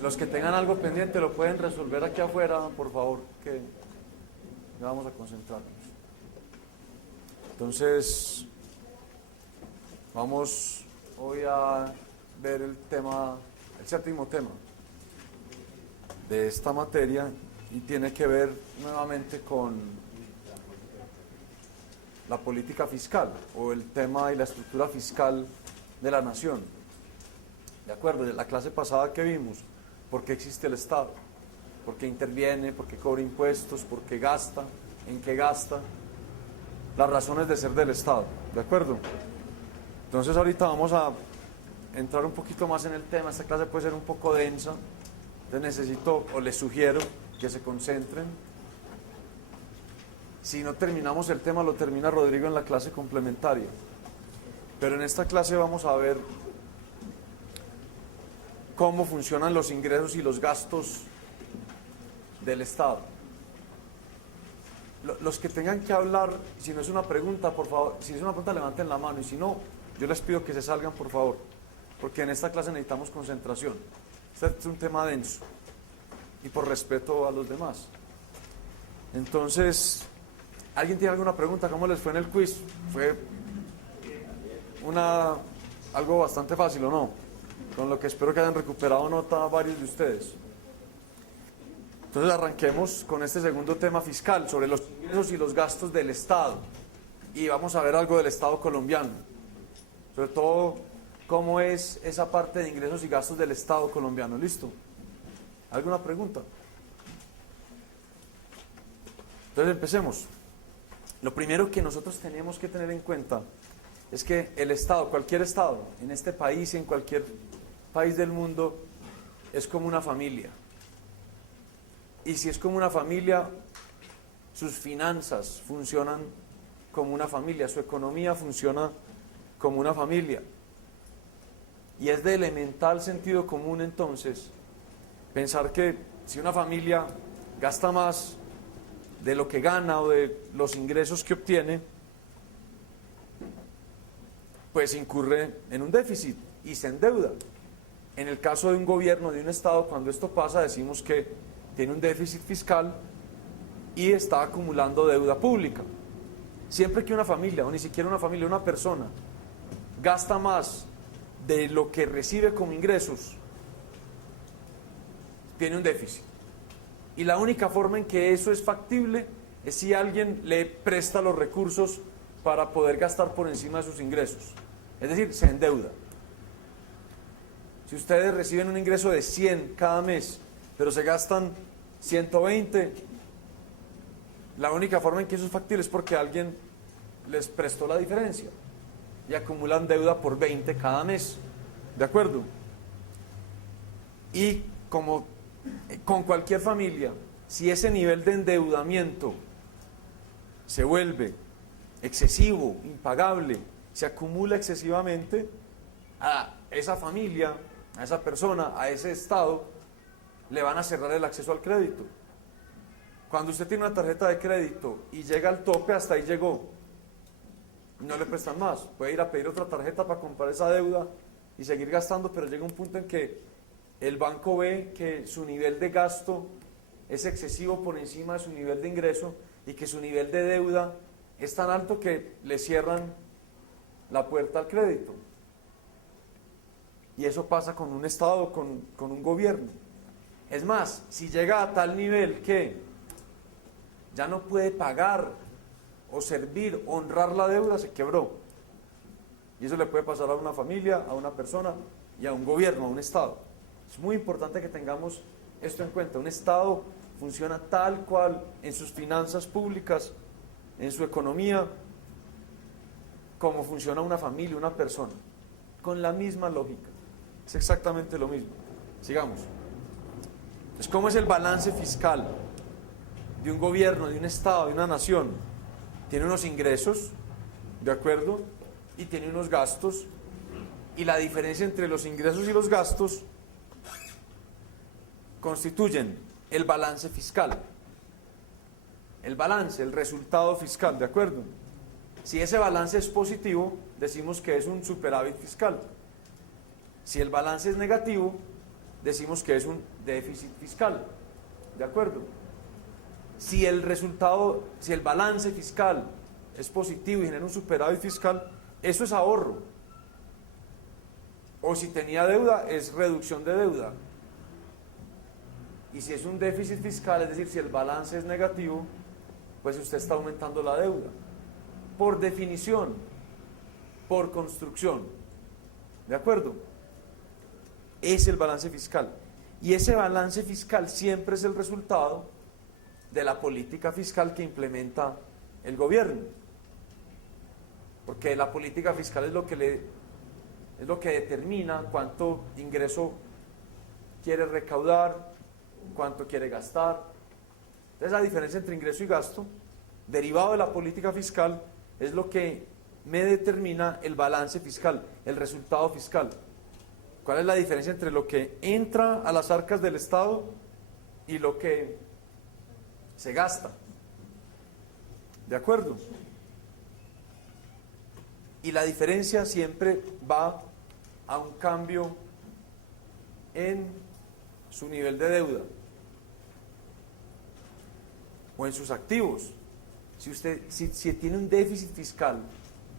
Los que tengan algo pendiente lo pueden resolver aquí afuera, por favor, que ya vamos a concentrarnos. Entonces, vamos hoy a ver el séptimo tema de esta materia, y tiene que ver nuevamente con la política fiscal o el tema y la estructura fiscal de la nación. De acuerdo, de la clase pasada que vimos, ¿por qué existe el Estado? ¿Por qué interviene? ¿Por qué cobra impuestos? ¿Por qué gasta? ¿En qué gasta? Las razones de ser del Estado, ¿de acuerdo? Entonces ahorita vamos a entrar un poquito más en el tema. Esta clase puede ser un poco densa, entonces necesito o les sugiero que se concentren. Si no terminamos el tema, lo termina Rodrigo en la clase complementaria. Pero en esta clase vamos a ver cómo funcionan los ingresos y los gastos del Estado. Los que tengan que hablar, si no es una pregunta, por favor, si es una pregunta levanten la mano, y si no, yo les pido que se salgan, por favor, porque en esta clase necesitamos concentración. Este es un tema denso y por respeto a los demás. Entonces, ¿alguien tiene alguna pregunta? ¿Cómo les fue en el quiz? Fue algo bastante fácil, ¿o no? Con lo que espero que hayan recuperado nota varios de ustedes. Entonces arranquemos con este segundo tema fiscal, sobre los ingresos y los gastos del Estado. Y vamos a ver algo del Estado colombiano. Sobre todo, cómo es esa parte de ingresos y gastos del Estado colombiano. ¿Listo? ¿Alguna pregunta? Entonces empecemos. Lo primero que nosotros tenemos que tener en cuenta es que el Estado, cualquier Estado, en este país y en cualquier país del mundo, es como una familia. Y si es como una familia, sus finanzas funcionan como una familia, su economía funciona como una familia. Y es de elemental sentido común entonces pensar que si una familia gasta más de lo que gana o de los ingresos que obtiene, pues incurre en un déficit y se endeuda. En el caso de un gobierno, de un Estado, cuando esto pasa, decimos que tiene un déficit fiscal y está acumulando deuda pública. Siempre que una familia, o ni siquiera una familia, una persona, gasta más de lo que recibe como ingresos, tiene un déficit. Y la única forma en que eso es factible es si alguien le presta los recursos para poder gastar por encima de sus ingresos. Es decir, se endeuda. Si ustedes reciben un ingreso de 100 cada mes, pero se gastan 120, la única forma en que eso es factible es porque alguien les prestó la diferencia y acumulan deuda por 20 cada mes. ¿De acuerdo? Y como con cualquier familia, si ese nivel de endeudamiento se vuelve excesivo, impagable, se acumula excesivamente, a esa familia, a esa persona, a ese Estado, le van a cerrar el acceso al crédito. Cuando usted tiene una tarjeta de crédito y llega al tope, hasta ahí llegó, no le prestan más. Puede ir a pedir otra tarjeta para comprar esa deuda y seguir gastando, pero llega un punto en que el banco ve que su nivel de gasto es excesivo por encima de su nivel de ingreso y que su nivel de deuda es tan alto que le cierran la puerta al crédito. Y eso pasa con un Estado, con un gobierno. Es más, si llega a tal nivel que ya no puede pagar o servir, honrar la deuda, se quebró. Y eso le puede pasar a una familia, a una persona y a un gobierno, a un Estado. Es muy importante que tengamos esto en cuenta. Un Estado funciona tal cual en sus finanzas públicas, en su economía, como funciona una familia, una persona, con la misma lógica. Es exactamente lo mismo. Sigamos. Entonces, ¿cómo es el balance fiscal de un gobierno, de un Estado, de una nación? Tiene unos ingresos, ¿de acuerdo? Y tiene unos gastos. Y la diferencia entre los ingresos y los gastos constituyen el balance fiscal. El balance, el resultado fiscal, ¿de acuerdo? Si ese balance es positivo, decimos que es un superávit fiscal. Si el balance es negativo, decimos que es un déficit fiscal. ¿De acuerdo? Si el resultado, si el balance fiscal es positivo y genera un superávit fiscal, eso es ahorro. O si tenía deuda, es reducción de deuda. Y si es un déficit fiscal, es decir, si el balance es negativo, pues usted está aumentando la deuda. Por definición, por construcción. ¿De acuerdo? Es el balance fiscal. Y ese balance fiscal siempre es el resultado de la política fiscal que implementa el gobierno. Porque la política fiscal es lo que determina cuánto ingreso quiere recaudar, cuánto quiere gastar. Entonces la diferencia entre ingreso y gasto, derivado de la política fiscal, es lo que me determina el balance fiscal, el resultado fiscal. ¿Cuál es la diferencia entre lo que entra a las arcas del Estado y lo que se gasta? ¿De acuerdo? Y la diferencia siempre va a un cambio en su nivel de deuda o en sus activos. Si tiene un déficit fiscal,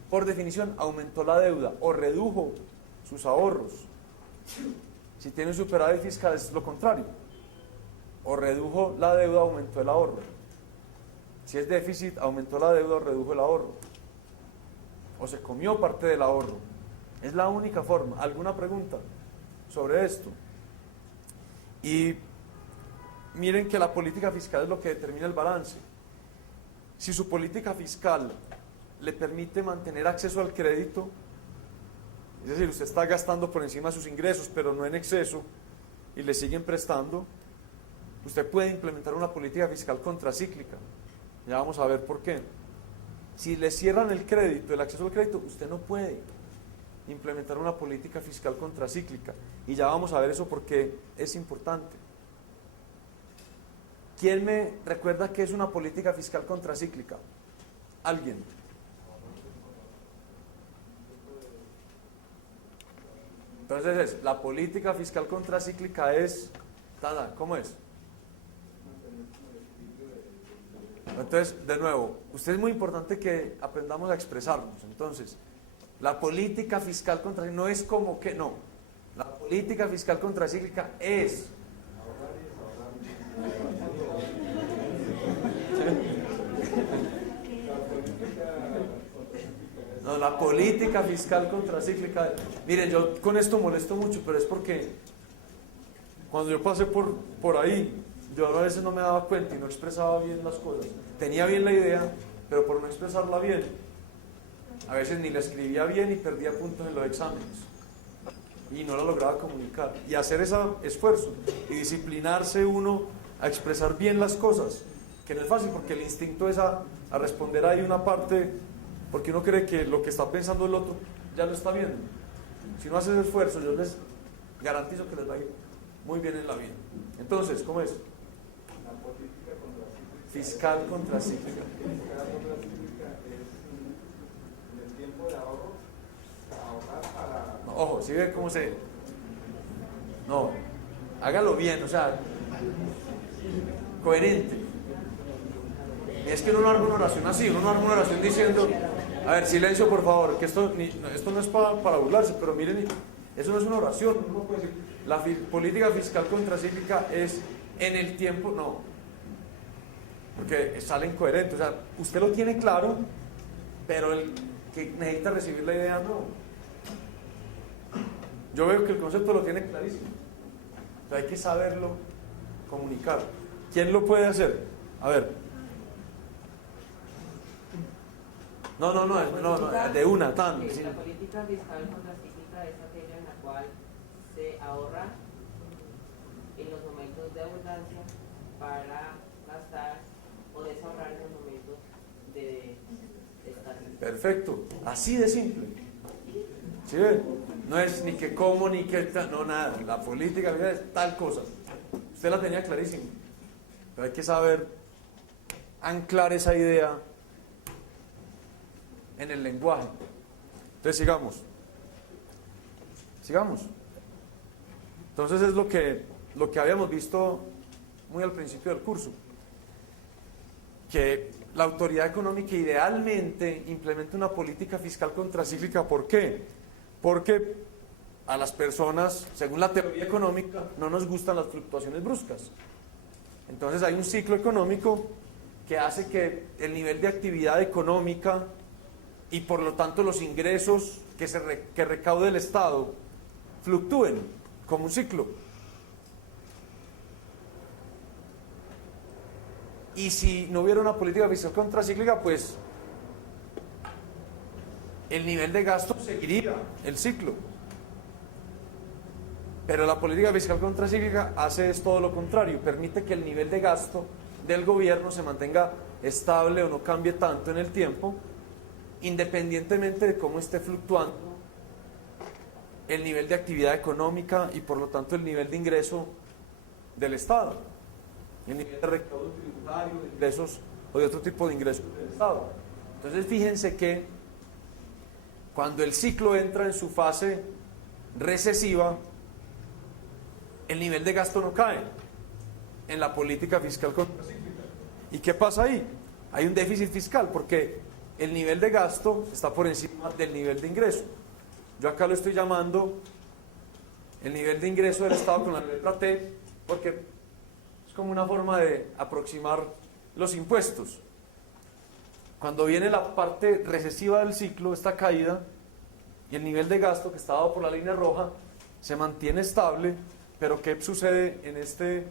por definición aumentó la deuda o redujo sus ahorros. Si tiene un superávit fiscal es lo contrario, o redujo la deuda, aumentó el ahorro. Si es déficit, aumentó la deuda o redujo el ahorro, o se comió parte del ahorro. Es la única forma. ¿Alguna pregunta sobre esto? Y miren que la política fiscal es lo que determina el balance. Si su política fiscal le permite mantener acceso al crédito, es decir, usted está gastando por encima de sus ingresos, pero no en exceso, y le siguen prestando, usted puede implementar una política fiscal contracíclica. Ya vamos a ver por qué. Si le cierran el crédito, el acceso al crédito, usted no puede implementar una política fiscal contracíclica. Y ya vamos a ver eso porque es importante. ¿Quién me recuerda qué es una política fiscal contracíclica? ¿Alguien? Entonces la política fiscal contracíclica es, ¿cómo es? Entonces, de nuevo, usted es muy importante que aprendamos a expresarnos. Entonces, la política fiscal contracíclica no es como que no. La política fiscal contracíclica es. No, la política fiscal contracíclica. Miren, yo con esto molesto mucho, pero es porque cuando yo pasé por ahí, yo a veces no me daba cuenta y no expresaba bien las cosas. Tenía bien la idea, pero por no expresarla bien, a veces ni la escribía bien y perdía puntos en los exámenes. Y no la lograba comunicar. Y hacer ese esfuerzo y disciplinarse uno a expresar bien las cosas, que no es fácil porque el instinto es a responder ahí una parte, porque uno cree que lo que está pensando el otro ya lo está viendo. Si no hace ese esfuerzo, yo les garantizo que les va a ir muy bien en la vida. Entonces, ¿cómo es? La política contracíclica. Fiscal contracíclica. Fiscal contracíclica es en el tiempo de ahorro, ahorrar para... No, ojo, ¿sí ve cómo se...? No, hágalo bien, o sea, coherente. Es que uno no arma una oración así, uno no arma una oración diciendo, a ver, silencio por favor, que esto no es para burlarse, pero miren, eso no es una oración, uno no puede decir, la política fiscal contracíclica es en el tiempo, no, porque sale incoherente, o sea, usted lo tiene claro, pero el que necesita recibir la idea no. Yo veo que el concepto lo tiene clarísimo, pero hay que saberlo comunicar. ¿Quién lo puede hacer? A ver. No, de una, tan. Sí, la política fiscal contracíclica es aquella en la cual se ahorra en los momentos de abundancia para gastar o desahorrar en los momentos de escasez. Perfecto, así de simple. ¿Sí ven? No es ni que como ni que no nada. La política fiscal es tal cosa. Usted la tenía clarísima. Pero hay que saber anclar esa idea en el lenguaje. Entonces sigamos. Entonces es lo que habíamos visto muy al principio del curso, que la autoridad económica idealmente implementa una política fiscal contracíclica. ¿Por qué? Porque a las personas, según la teoría económica, no nos gustan las fluctuaciones bruscas. Entonces hay un ciclo económico que hace que el nivel de actividad económica y por lo tanto los ingresos que recaude el Estado fluctúen como un ciclo. Y si no hubiera una política fiscal contracíclica, pues el nivel de gasto seguiría el ciclo. Pero la política fiscal contracíclica hace todo lo contrario, permite que el nivel de gasto del gobierno se mantenga estable o no cambie tanto en el tiempo, independientemente de cómo esté fluctuando el nivel de actividad económica y por lo tanto el nivel de ingreso del Estado, el nivel de recaudo tributario, de ingresos o de otro tipo de ingresos del Estado. Entonces fíjense que cuando el ciclo entra en su fase recesiva, el nivel de gasto no cae en la política fiscal contracíclica. ¿Y qué pasa ahí? Hay un déficit fiscal porque el nivel de gasto está por encima del nivel de ingreso. Yo acá lo estoy llamando el nivel de ingreso del Estado con la letra T, porque es como una forma de aproximar los impuestos. Cuando viene la parte recesiva del ciclo, esta caída, y el nivel de gasto que está dado por la línea roja se mantiene estable, pero ¿qué sucede en este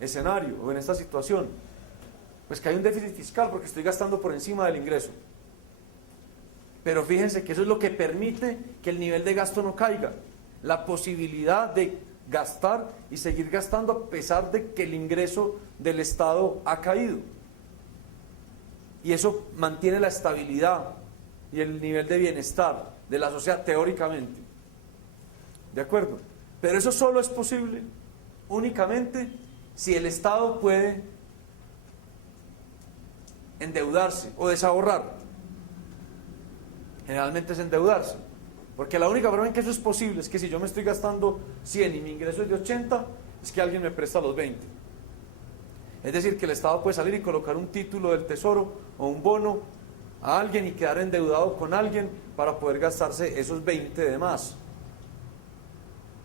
escenario o en esta situación? Pues que hay un déficit fiscal porque estoy gastando por encima del ingreso. Pero fíjense que eso es lo que permite que el nivel de gasto no caiga. La posibilidad de gastar y seguir gastando a pesar de que el ingreso del Estado ha caído. Y eso mantiene la estabilidad y el nivel de bienestar de la sociedad teóricamente. ¿De acuerdo? Pero eso solo es posible únicamente si el Estado puede endeudarse o desahorrar. Generalmente es endeudarse, porque la única forma en que eso es posible es que si yo me estoy gastando 100 y mi ingreso es de 80, es que alguien me presta los 20. Es decir, que el Estado puede salir y colocar un título del Tesoro o un bono a alguien y quedar endeudado con alguien para poder gastarse esos 20 de más.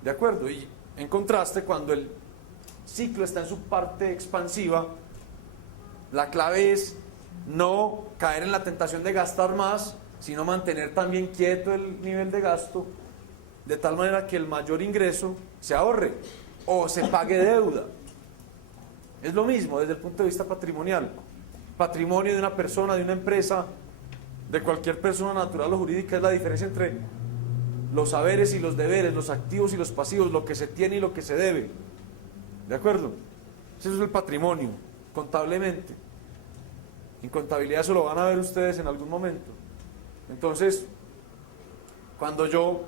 ¿De acuerdo? Y en contraste, cuando el ciclo está en su parte expansiva, la clave es no caer en la tentación de gastar más, sino mantener también quieto el nivel de gasto, de tal manera que el mayor ingreso se ahorre o se pague deuda. Es lo mismo desde el punto de vista patrimonial. Patrimonio de una persona, de una empresa, de cualquier persona natural o jurídica, es la diferencia entre los saberes y los deberes, los activos y los pasivos, lo que se tiene y lo que se debe. ¿De acuerdo? Eso es el patrimonio, contablemente. En contabilidad eso lo van a ver ustedes en algún momento. Entonces, cuando yo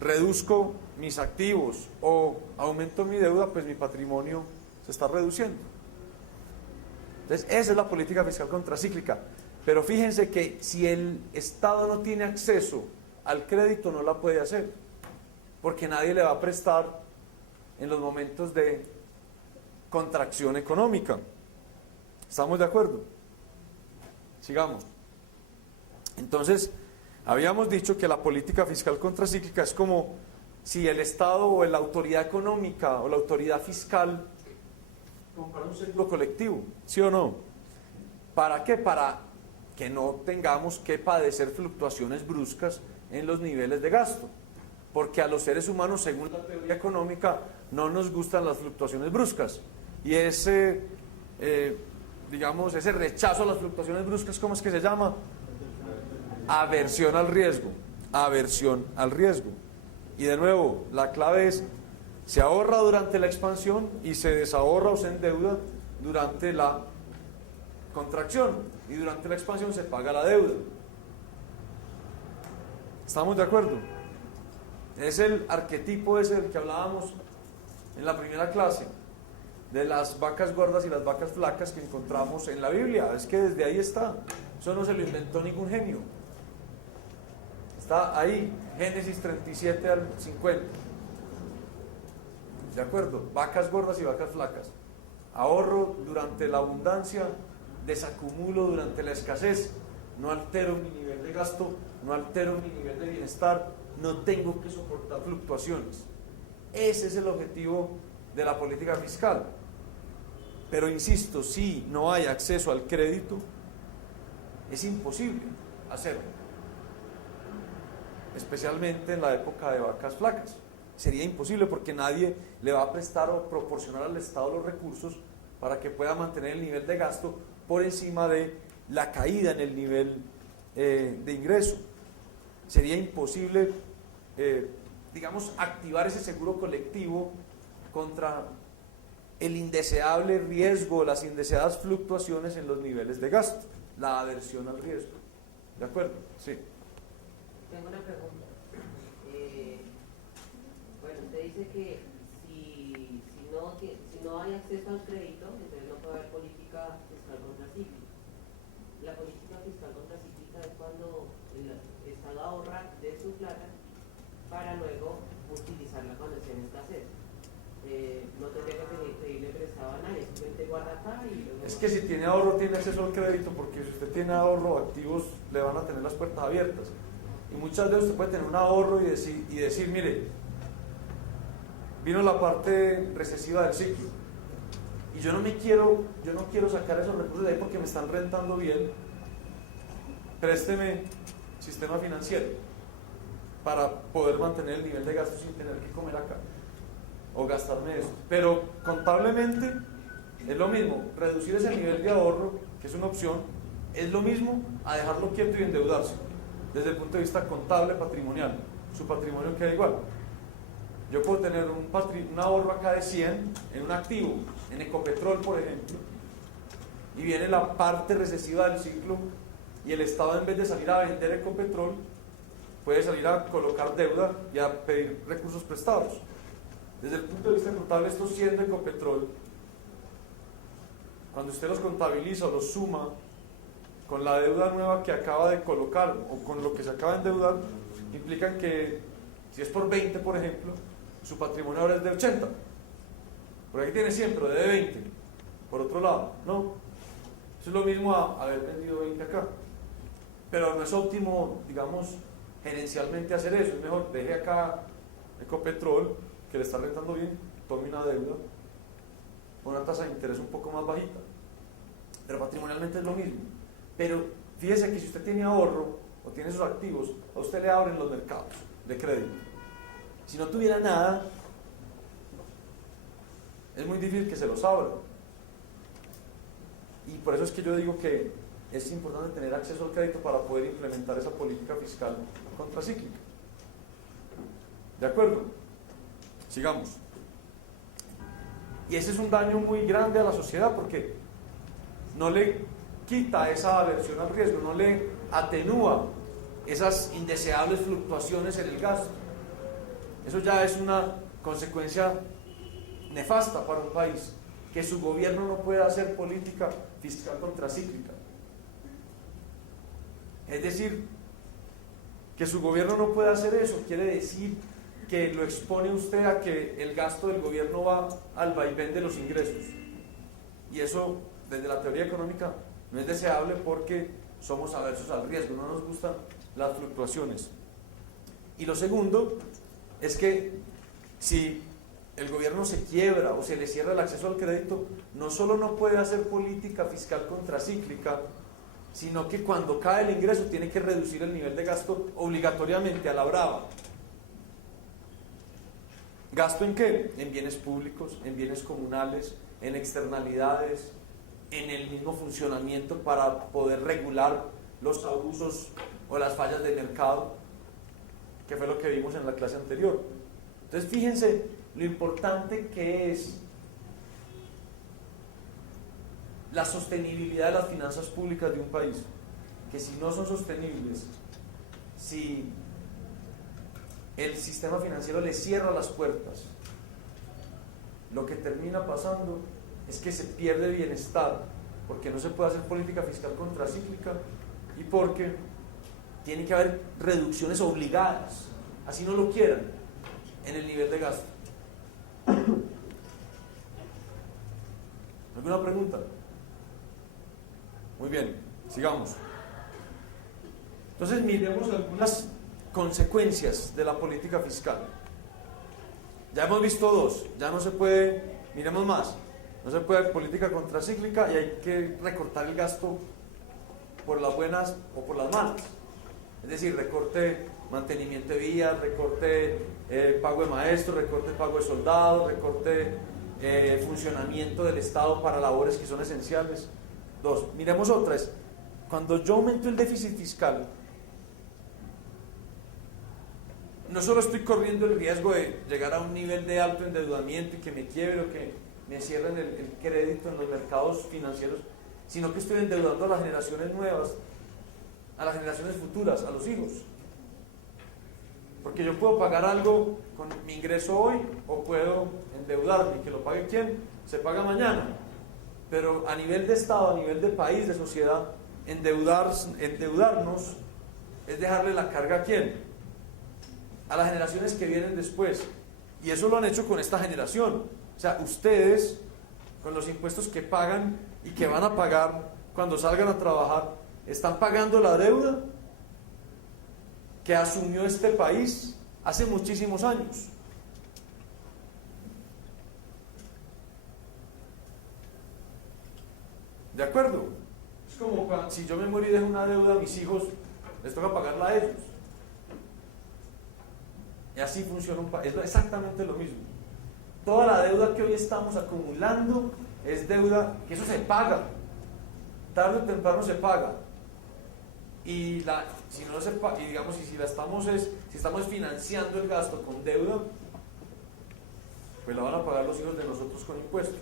reduzco mis activos o aumento mi deuda, pues mi patrimonio se está reduciendo. Entonces, esa es la política fiscal contracíclica. Pero fíjense que si el Estado no tiene acceso al crédito, no la puede hacer, porque nadie le va a prestar en los momentos de contracción económica. ¿Estamos de acuerdo? Sigamos. Entonces, habíamos dicho que la política fiscal contracíclica es como si el Estado o la autoridad económica o la autoridad fiscal comprara un seguro colectivo, ¿sí o no? ¿Para qué? Para que no tengamos que padecer fluctuaciones bruscas en los niveles de gasto, porque a los seres humanos, según la teoría económica, no nos gustan las fluctuaciones bruscas, y ese rechazo a las fluctuaciones bruscas, ¿cómo es que se llama? Aversión al riesgo. Aversión al riesgo. Y de nuevo, la clave es: se ahorra durante la expansión y se desahorra o se endeuda durante la contracción, y durante la expansión se paga la deuda. ¿Estamos de acuerdo? Es el arquetipo ese del que hablábamos en la primera clase, de las vacas gordas y las vacas flacas que encontramos en la Biblia. Es que desde ahí está. Eso no se lo inventó ningún genio. Está ahí, Génesis 37 al 50. ¿de acuerdo? Vacas gordas y vacas flacas. Ahorro durante la abundancia, desacumulo durante la escasez, no altero mi nivel de gasto, no altero mi nivel de bienestar, no tengo que soportar fluctuaciones. Ese es el objetivo de la política fiscal. Pero insisto, si no hay acceso al crédito, es imposible hacerlo, especialmente en la época de vacas flacas. Sería imposible porque nadie le va a prestar o proporcionar al Estado los recursos para que pueda mantener el nivel de gasto por encima de la caída en el nivel de ingreso. Sería imposible, digamos, activar ese seguro colectivo contra el indeseable riesgo, las indeseadas fluctuaciones en los niveles de gasto, la aversión al riesgo. ¿De acuerdo? Sí. Tengo una pregunta. Bueno, usted dice que si no hay acceso al crédito, entonces no puede haber política fiscal contracíclica. La política fiscal contracíclica es cuando el Estado ahorra de su plata para luego utilizarla cuando esté en escasez. No tendría que pedirle prestado a nadie, simplemente guarda acá y luego... Es que si tiene ahorro tiene acceso al crédito, porque si usted tiene ahorro, activos le van a tener las puertas abiertas. Y muchas veces usted puede tener un ahorro y decir, mire, vino la parte recesiva del ciclo y yo no quiero sacar esos recursos de ahí porque me están rentando bien, présteme sistema financiero para poder mantener el nivel de gasto sin tener que comer acá o gastarme eso. Pero contablemente es lo mismo, reducir ese nivel de ahorro, que es una opción, es lo mismo a dejarlo quieto y endeudarse desde el punto de vista contable patrimonial. Su patrimonio queda igual. Yo puedo tener un ahorro acá de 100 en un activo, en Ecopetrol por ejemplo, y viene la parte recesiva del ciclo y el Estado, en vez de salir a vender Ecopetrol, puede salir a colocar deuda y a pedir recursos prestados. Desde el punto de vista contable, estos 100 de Ecopetrol, cuando usted los contabiliza o los suma con la deuda nueva que acaba de colocar o con lo que se acaba de endeudar, implican que si es por 20, por ejemplo, su patrimonio ahora es de 80. Por aquí tiene 100, pero debe 20. Por otro lado, no. Eso es lo mismo a haber vendido 20 acá. Pero no es óptimo, digamos, gerencialmente hacer eso. Es mejor, deje acá Ecopetrol, que le está rentando bien, tome una deuda con una tasa de interés un poco más bajita. Pero patrimonialmente es lo mismo. Pero fíjese que si usted tiene ahorro o tiene esos activos, a usted le abren los mercados de crédito. Si no tuviera nada, es muy difícil que se los abran. Y por eso es que yo digo que es importante tener acceso al crédito para poder implementar esa política fiscal contracíclica. ¿De acuerdo? Sigamos. Y ese es un daño muy grande a la sociedad porque no le quita esa aversión al riesgo, no le atenúa esas indeseables fluctuaciones en el gasto. Eso ya es una consecuencia nefasta para un país, que su gobierno no pueda hacer política fiscal contracíclica. Es decir, que su gobierno no pueda hacer eso, quiere decir que lo expone usted a que el gasto del gobierno va al vaivén de los ingresos. Y eso, desde la teoría económica, no es deseable porque somos aversos al riesgo, no nos gustan las fluctuaciones. Y lo segundo es que si el gobierno se quiebra o se le cierra el acceso al crédito, no solo no puede hacer política fiscal contracíclica, sino que cuando cae el ingreso tiene que reducir el nivel de gasto obligatoriamente a la brava. ¿Gasto en qué? En bienes públicos, en bienes comunales, en externalidades, en el mismo funcionamiento para poder regular los abusos o las fallas del mercado, que fue lo que vimos en la clase anterior. Entonces fíjense lo importante que es la sostenibilidad de las finanzas públicas de un país, que si no son sostenibles, si el sistema financiero le cierra las puertas, lo que termina pasando es que se pierde bienestar, porque no se puede hacer política fiscal contracíclica y porque tiene que haber reducciones obligadas, así no lo quieran, en el nivel de gasto. ¿Alguna pregunta? Muy bien, sigamos. Entonces miremos algunas consecuencias de la política fiscal. Ya hemos visto dos, ya no se puede, miremos más, no se puede política contracíclica y hay que recortar el gasto por las buenas o por las malas. Es decir, recorte mantenimiento de vías, recorte pago de maestros, recorte pago de soldados, recorte funcionamiento del Estado para labores que son esenciales. Dos, miremos otra, es cuando yo aumento el déficit fiscal, no solo estoy corriendo el riesgo de llegar a un nivel de alto endeudamiento y que me quiebre o que me cierren el crédito en los mercados financieros, sino que estoy endeudando a las generaciones nuevas, a las generaciones futuras, a los hijos. Porque yo puedo pagar algo con mi ingreso hoy o puedo endeudarme, que lo pague quién, se paga mañana. Pero a nivel de Estado, a nivel de país, de sociedad, endeudarnos es dejarle la carga a quién, a las generaciones que vienen después. Y eso lo han hecho con esta generación. O sea, ustedes, con los impuestos que pagan y que van a pagar cuando salgan a trabajar, están pagando la deuda que asumió este país hace muchísimos años. ¿De acuerdo? Es como si yo me muero y dejo una deuda a mis hijos, les toca pagarla a ellos. Y así funciona un país. Es exactamente lo mismo. Toda la deuda que hoy estamos acumulando es deuda que eso se paga. Tarde o temprano se paga. Y si no se paga, y digamos, si estamos financiando el gasto con deuda, pues la van a pagar los hijos de nosotros con impuestos.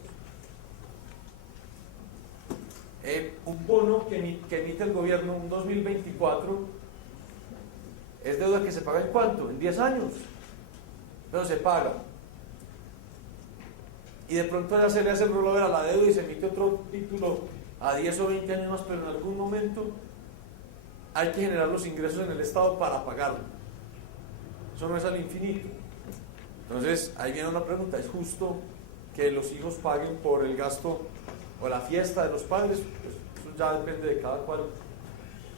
Un bono que emite el gobierno, un 2024, es deuda que se paga ¿en cuánto? En 10 años. Pero se paga. Y de pronto ya se le hace el rollover a la deuda y se emite otro título a 10 o 20 años más, pero en algún momento hay que generar los ingresos en el Estado para pagarlo. Eso no es al infinito. Entonces, ahí viene una pregunta: ¿es justo que los hijos paguen por el gasto o la fiesta de los padres? Pues eso ya depende de cada cual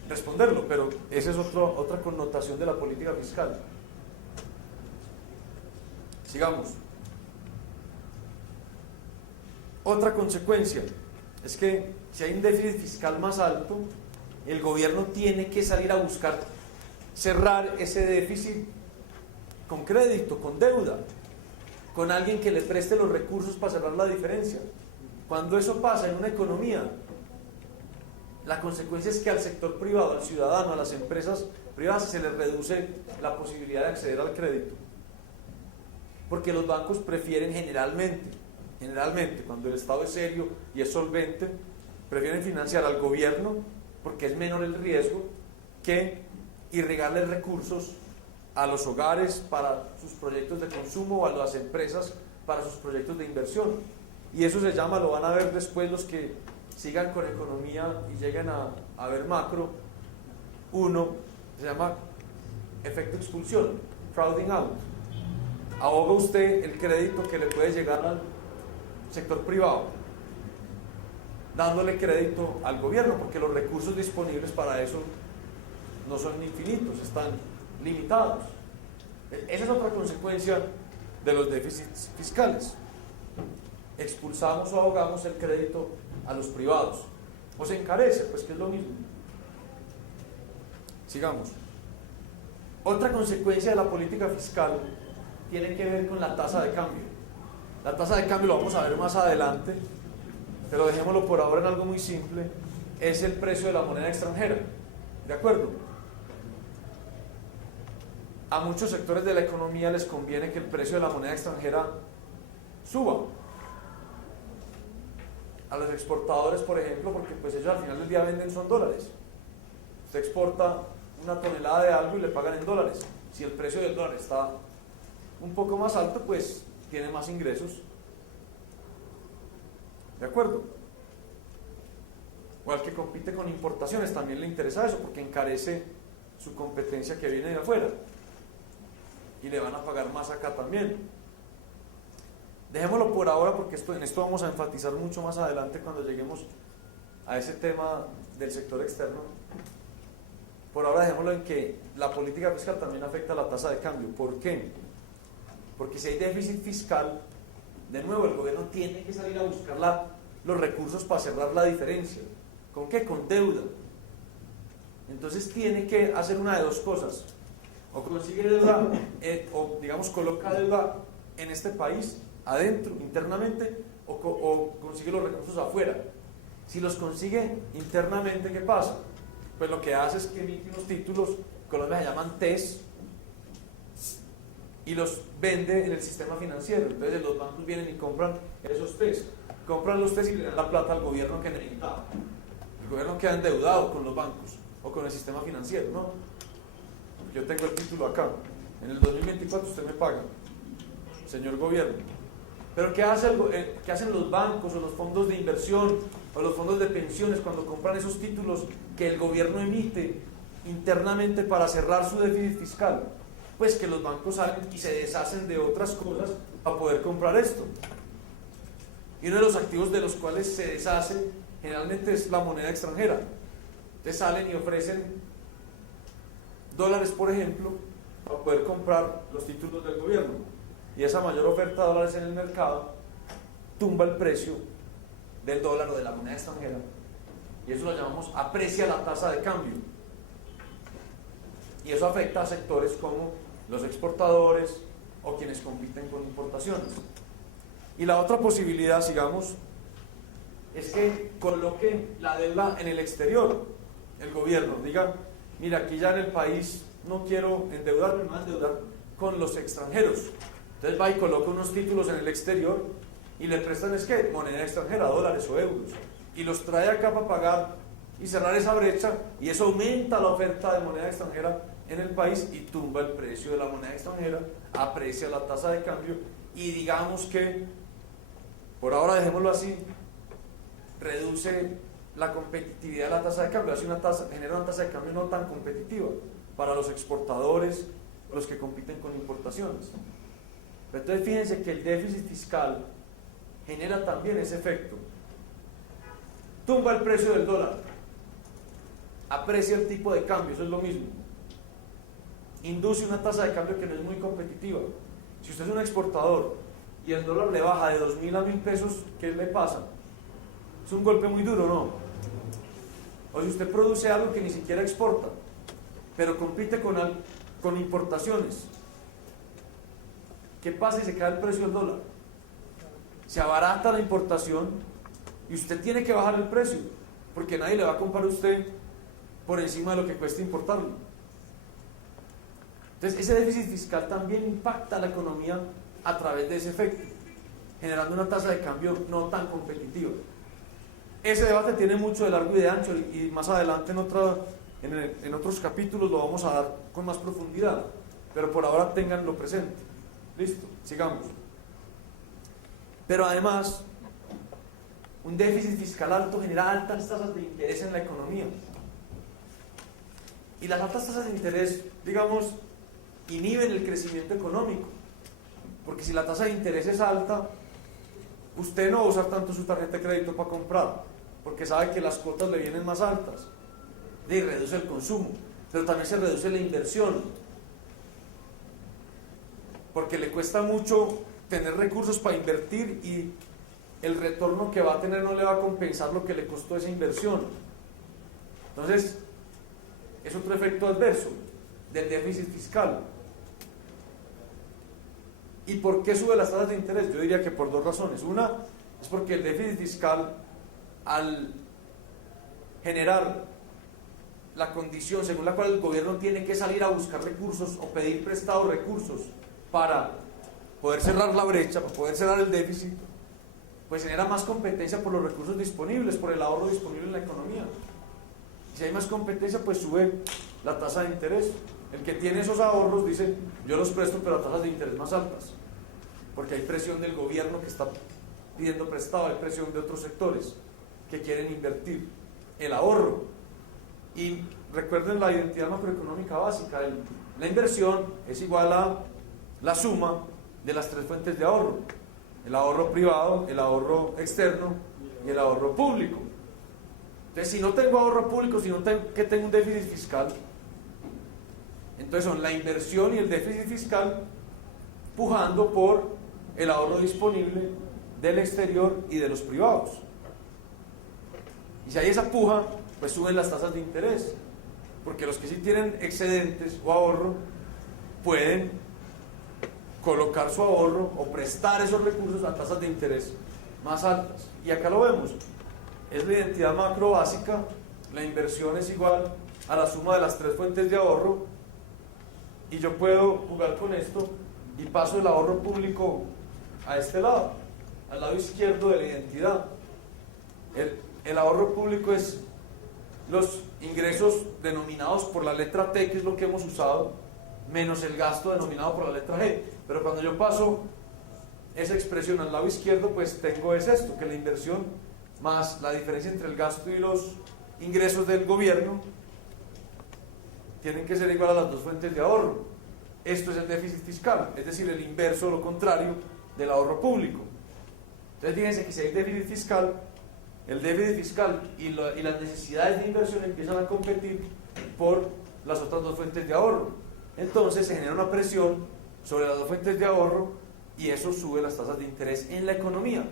responderlo, pero esa es otra connotación de la política fiscal. Sigamos. Otra consecuencia es que si hay un déficit fiscal más alto, el gobierno tiene que salir a buscar cerrar ese déficit con crédito, con deuda, con alguien que le preste los recursos para cerrar la diferencia. Cuando eso pasa en una economía, la consecuencia es que al sector privado, al ciudadano, a las empresas privadas se les reduce la posibilidad de acceder al crédito. Porque los bancos prefieren generalmente, cuando el Estado es serio y es solvente, prefieren financiar al gobierno porque es menor el riesgo que irrigarle recursos a los hogares para sus proyectos de consumo o a las empresas para sus proyectos de inversión. Y eso se llama, lo van a ver después los que sigan con economía y lleguen a ver macro, se llama efecto expulsión, crowding out. Ahoga usted el crédito que le puede llegar al sector privado, dándole crédito al gobierno, porque los recursos disponibles para eso no son infinitos, están limitados. Esa es otra consecuencia de los déficits fiscales. Expulsamos o ahogamos el crédito a los privados, o se encarece, pues que es lo mismo. Sigamos. Otra consecuencia de la política fiscal tiene que ver con la tasa de cambio. La tasa de cambio lo vamos a ver más adelante, pero dejémoslo por ahora en algo muy simple: es el precio de la moneda extranjera. ¿De acuerdo? A muchos sectores de la economía les conviene que el precio de la moneda extranjera suba. A los exportadores, por ejemplo, porque pues ellos al final del día venden son dólares. Usted exporta una tonelada de algo y le pagan en dólares. Si el precio del dólar está un poco más alto, pues tiene más ingresos. ¿De acuerdo? O al que compite con importaciones también le interesa eso, porque encarece su competencia que viene de afuera y le van a pagar más acá también. dejémoslo por ahora porque en esto vamos a enfatizar mucho más adelante cuando lleguemos a ese tema del sector externo. Por ahora dejémoslo en que la política fiscal también afecta a la tasa de cambio. ¿Por qué? Porque si hay déficit fiscal, de nuevo el gobierno tiene que salir a buscar los recursos para cerrar la diferencia. ¿Con qué? Con deuda. Entonces tiene que hacer una de dos cosas: o consigue deuda, o digamos coloca deuda en este país, adentro, internamente, o consigue los recursos afuera. Si los consigue internamente, ¿qué pasa? Pues lo que hace es que emite unos títulos, Colombia se llaman TES, y los vende en el sistema financiero. Entonces los bancos vienen y compran esos TES, compran los TES y le dan la plata al gobierno que necesitaba. El gobierno queda endeudado con los bancos o con el sistema financiero, ¿no? Yo tengo el título acá, en el 2024 usted me paga, señor gobierno. Pero ¿qué hacen los bancos o los fondos de inversión o los fondos de pensiones cuando compran esos títulos que el gobierno emite internamente para cerrar su déficit fiscal? Pues que los bancos salen y se deshacen de otras cosas para poder comprar esto. Y uno de los activos de los cuales se deshace generalmente es la moneda extranjera. Entonces salen y ofrecen dólares, por ejemplo, para poder comprar los títulos del gobierno. Y esa mayor oferta de dólares en el mercado tumba el precio del dólar o de la moneda extranjera. Y eso lo llamamos aprecia la tasa de cambio. Y eso afecta a sectores como los exportadores o quienes compiten con importaciones. Y la otra posibilidad, sigamos, es que coloque la deuda en el exterior. El gobierno diga: mira, aquí ya en el país no quiero endeudarme, me voy a endeudar con los extranjeros. Entonces va y coloca unos títulos en el exterior y le prestan es que moneda extranjera, dólares o euros, y los trae acá para pagar y cerrar esa brecha, y eso aumenta la oferta de moneda extranjera en el país y tumba el precio de la moneda extranjera, aprecia la tasa de cambio y digamos que, por ahora dejémoslo así, reduce la competitividad de la tasa de cambio, genera una tasa de cambio no tan competitiva para los exportadores, los que compiten con importaciones. Pero entonces fíjense que el déficit fiscal genera también ese efecto. Tumba el precio del dólar, aprecia el tipo de cambio, eso es lo mismo. Induce una tasa de cambio que no es muy competitiva. Si usted es un exportador y el dólar le baja de 2.000 a 1.000 pesos, ¿qué le pasa? Es un golpe muy duro, ¿no? O si usted produce algo que ni siquiera exporta, pero compite con importaciones, ¿qué pasa si se cae el precio del dólar? Se abarata la importación y usted tiene que bajar el precio, porque nadie le va a comprar a usted por encima de lo que cuesta importarlo. Entonces ese déficit fiscal también impacta a la economía a través de ese efecto, generando una tasa de cambio no tan competitiva. Ese debate tiene mucho de largo y de ancho, y más adelante en otros capítulos lo vamos a dar con más profundidad, pero por ahora ténganlo presente. Listo, sigamos. Pero además, un déficit fiscal alto genera altas tasas de interés en la economía. Y las altas tasas de interés, digamos, inhiben el crecimiento económico. Porque si la tasa de interés es alta, usted no va a usar tanto su tarjeta de crédito para comprar, porque sabe que las cuotas le vienen más altas. Y reduce el consumo, pero también se reduce la inversión, porque le cuesta mucho tener recursos para invertir y el retorno que va a tener no le va a compensar lo que le costó esa inversión. Entonces, es otro efecto adverso del déficit fiscal. ¿Y por qué sube las tasas de interés? Yo diría que por dos razones. Una es porque el déficit fiscal, al generar la condición según la cual el gobierno tiene que salir a buscar recursos o pedir prestados recursos para poder cerrar la brecha, para poder cerrar el déficit, pues genera más competencia por los recursos disponibles, por el ahorro disponible en la economía. Y si hay más competencia, pues sube la tasa de interés. El que tiene esos ahorros dice: yo los presto, pero a tasas de interés más altas, porque hay presión del gobierno que está pidiendo prestado, hay presión de otros sectores que quieren invertir el ahorro. Y recuerden la identidad macroeconómica básica: la inversión es igual a la suma de las tres fuentes de ahorro. el ahorro privado, el ahorro externo y el ahorro público. Entonces, si no tengo ahorro público, si no tengo, que tengo un déficit fiscal, entonces son la inversión y el déficit fiscal pujando por el ahorro disponible del exterior y de los privados. Y si hay esa puja, pues suben las tasas de interés, porque los que sí tienen excedentes o ahorro pueden colocar su ahorro o prestar esos recursos a tasas de interés más altas. Y acá lo vemos, es la identidad macro básica, la inversión es igual a la suma de las tres fuentes de ahorro, y yo puedo jugar con esto y paso el ahorro público a este lado, al lado izquierdo de la identidad. El ahorro público es los ingresos denominados por la letra T, que es lo que hemos usado, menos el gasto denominado por la letra G. Pero cuando yo paso esa expresión al lado izquierdo, pues tengo es esto, que la inversión más la diferencia entre el gasto y los ingresos del gobierno tienen que ser igual a las dos fuentes de ahorro. Esto es el déficit fiscal, es decir, el inverso, lo contrario del ahorro público. Entonces fíjense que si hay déficit fiscal, el déficit fiscal y las necesidades de inversión empiezan a competir por las otras dos fuentes de ahorro. Entonces se genera una presión sobre las dos fuentes de ahorro y eso sube las tasas de interés en la economía.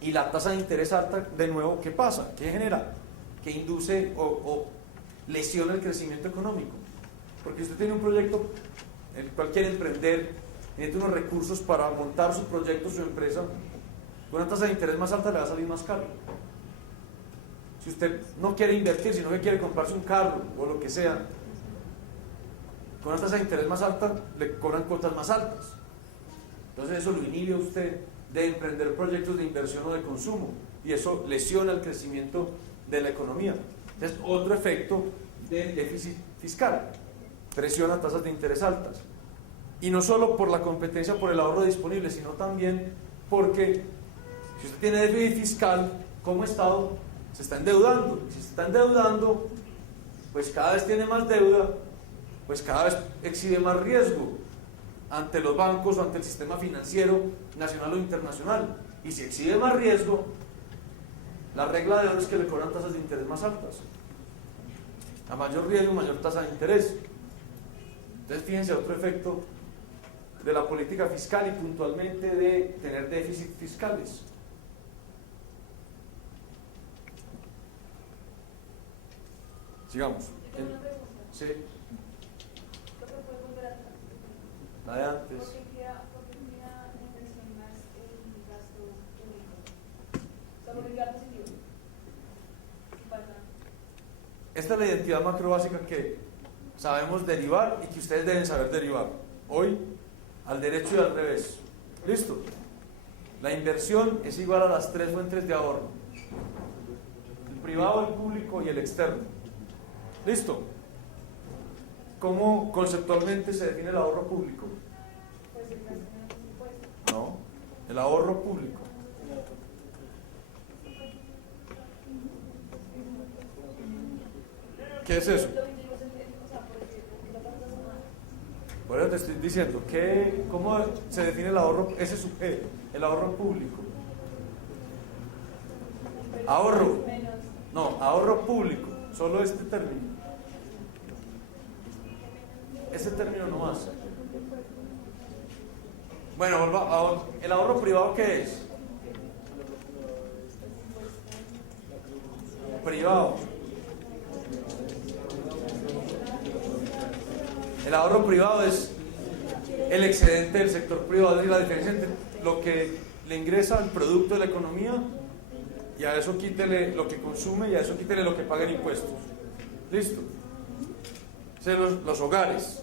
Y la tasa de interés alta, de nuevo, ¿qué pasa? ¿Qué genera? Que induce o lesiona el crecimiento económico. Porque usted tiene un proyecto en el cual quiere emprender, necesita unos recursos para montar su proyecto, su empresa, con una tasa de interés más alta le va a salir más caro. Si usted no quiere invertir, sino que quiere comprarse un carro o lo que sea, con una tasa de interés más alta le cobran cuotas más altas. Entonces eso lo inhibe a usted de emprender proyectos de inversión o de consumo y eso lesiona el crecimiento de la economía. Es otro efecto del déficit fiscal, presiona tasas de interés altas. Y no solo por la competencia por el ahorro disponible, sino también porque si usted tiene déficit fiscal como Estado, se está endeudando. Si se está endeudando, pues cada vez tiene más deuda, pues cada vez exhibe más riesgo ante los bancos o ante el sistema financiero nacional o internacional. Y si exhibe más riesgo, la regla de oro es que le cobran tasas de interés más altas. A mayor riesgo, mayor tasa de interés. Entonces fíjense otro efecto de la política fiscal y puntualmente de tener déficit fiscales. Sigamos. Tengo una pregunta. Sí, ¿Lo que puede volver atrás? la de antes. ¿Por qué queda la inversión más el gasto público? O sea, ¿por qué queda positivo? ¿Qué pasa? Esta es la identidad macro básica que sabemos derivar y que ustedes deben saber derivar. Hoy, al derecho y al revés. ¿Listo? La inversión es igual a las tres fuentes de ahorro. El privado, el público y el externo. ¿Listo? ¿Cómo conceptualmente se define el ahorro público? Pues el gasto en los impuestos. No, el ahorro público. ¿Qué es eso? Lo que digo es o sea, porque lo que pasa es más. Bueno, te estoy diciendo, ¿cómo se define el ahorro? Ese es el ahorro público. Ahorro. No, ahorro público. Solo este término. Ese término no más. Bueno, ¿el ahorro privado qué es? Privado. El ahorro privado es el excedente del sector privado, es decir, la diferencia entre lo que le ingresa al producto de la economía y a eso quítele lo que consume y a eso quítele lo que paga en impuestos. ¿Listo? Los hogares.